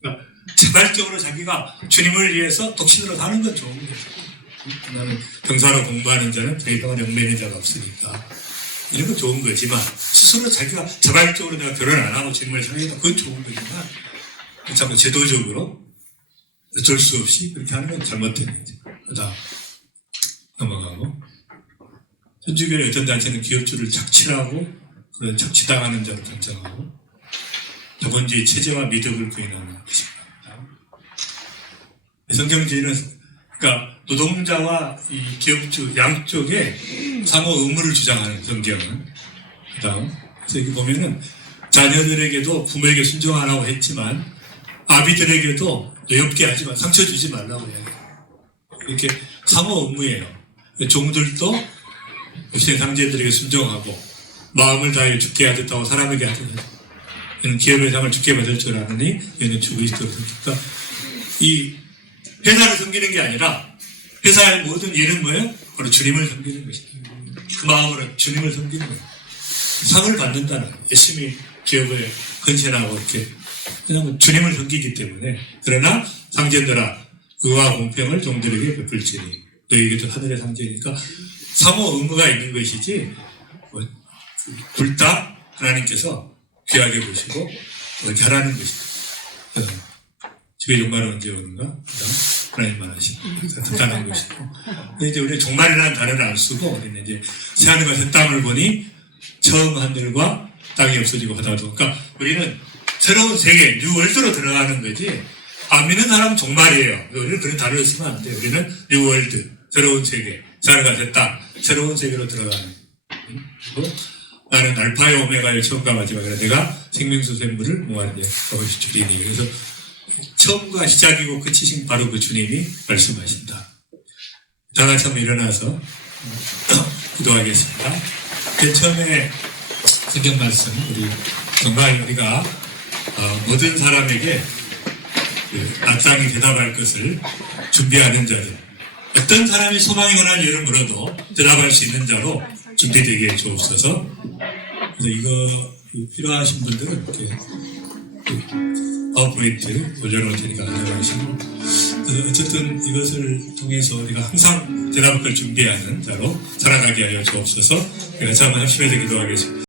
그러니까 자발적으로 자기가 주님을 위해서 독신으로 사는 건 좋은 거예요. 나는 병사로 공부하는 자는 자기 동안 영매는 자가 없으니까 이런 건 좋은 거지만 스스로 자기가 자발적으로 내가 결혼 안 하고 주님을 사귀는 그건 좋은 거지만 자꾸 제도적으로 어쩔 수 없이 그렇게 하는 건 잘못된 거죠. 그다음 넘어가고 현주교의 어떤 단체는 기업주를 착취하고 그런 착취당하는 자로 단정하고 자본주의 체제와 미덕을 부인하는 것입니다. 성경주의는 그러니까 노동자와 이 기업주 양쪽에 상호 의무를 주장하는 성경은. 그다음 그래서 여기 보면은 자녀들에게도 부모에게 순종하라고 했지만 아비들에게도 노엽게 하지만 상처 주지 말라고 해요. 이렇게 상호 의무예요. 종들도 육신의 상제들에게 순종하고 마음을 다해 죽게 하겠다고 사람에게 하잖아요. 이는 기업의 상을 죽게 받을 줄 아느니 이는 주 그리스도를 섬기니까 이 회사를 섬기는 게 아니라 회사의 모든 일은 뭐예요? 바로 주님을 섬기는 것입니다. 그 마음으로 주님을 섬기는 거예요. 상을 받는다는 열심히 기업에 헌신하고 이렇게 그냥 주님을 섬기기 때문에 그러나 상제들아 의와 공평을 종들에게 베풀지니 너희에게도 하늘의 상제니까 상호 의무가 있는 것이지 뭐 굴다 하나님께서 귀하게 보시고 이렇게 하라는 것입니다. 집에 종말은 언제 오는가? 그다음 하나님만 하시고 대단한 것이고. 근데 이제 우리 종말이라는 단어를 안 쓰고 우리는 이제 새하늘과 새 땅을 보니 처음 하늘과 땅이 없어지고 하다도. 그러니까 우리는 새로운 세계 뉴월드로 들어가는 거지. 안 믿는 사람은 종말이에요. 우리는 그런 단어를 쓰면 안 돼. 우리는 뉴월드 새로운 세계 새하늘과 새 땅 새로운 세계로 들어가는. 그리고 나는 알파의 오메가의 처음과 마지막이라 내가 생명수 샘물을 모아내 그것이 주리니. 그래서 처음과 시작이고 끝이신 바로 그 주님이 말씀하신다. 다 같이 한번 일어나서 기도하겠습니다. 맨 처음에 성경 말씀 우리 정말 우리가 모든 사람에게 마땅히 대답할 것을 준비하는 자들 어떤 사람이 소망이 원하는 일을 물어도 대답할 수 있는 자로 준비되게 주옵소서. 그래서 이거 필요하신 분들은 이렇게 파워포인트 올려놓을 테니까 가져가시고 어쨌든 이것을 통해서 우리가 항상 대답할 걸 준비하는 자로 살아가게 하여 주옵소서. 제가 참 합심해서 기도하겠습니다.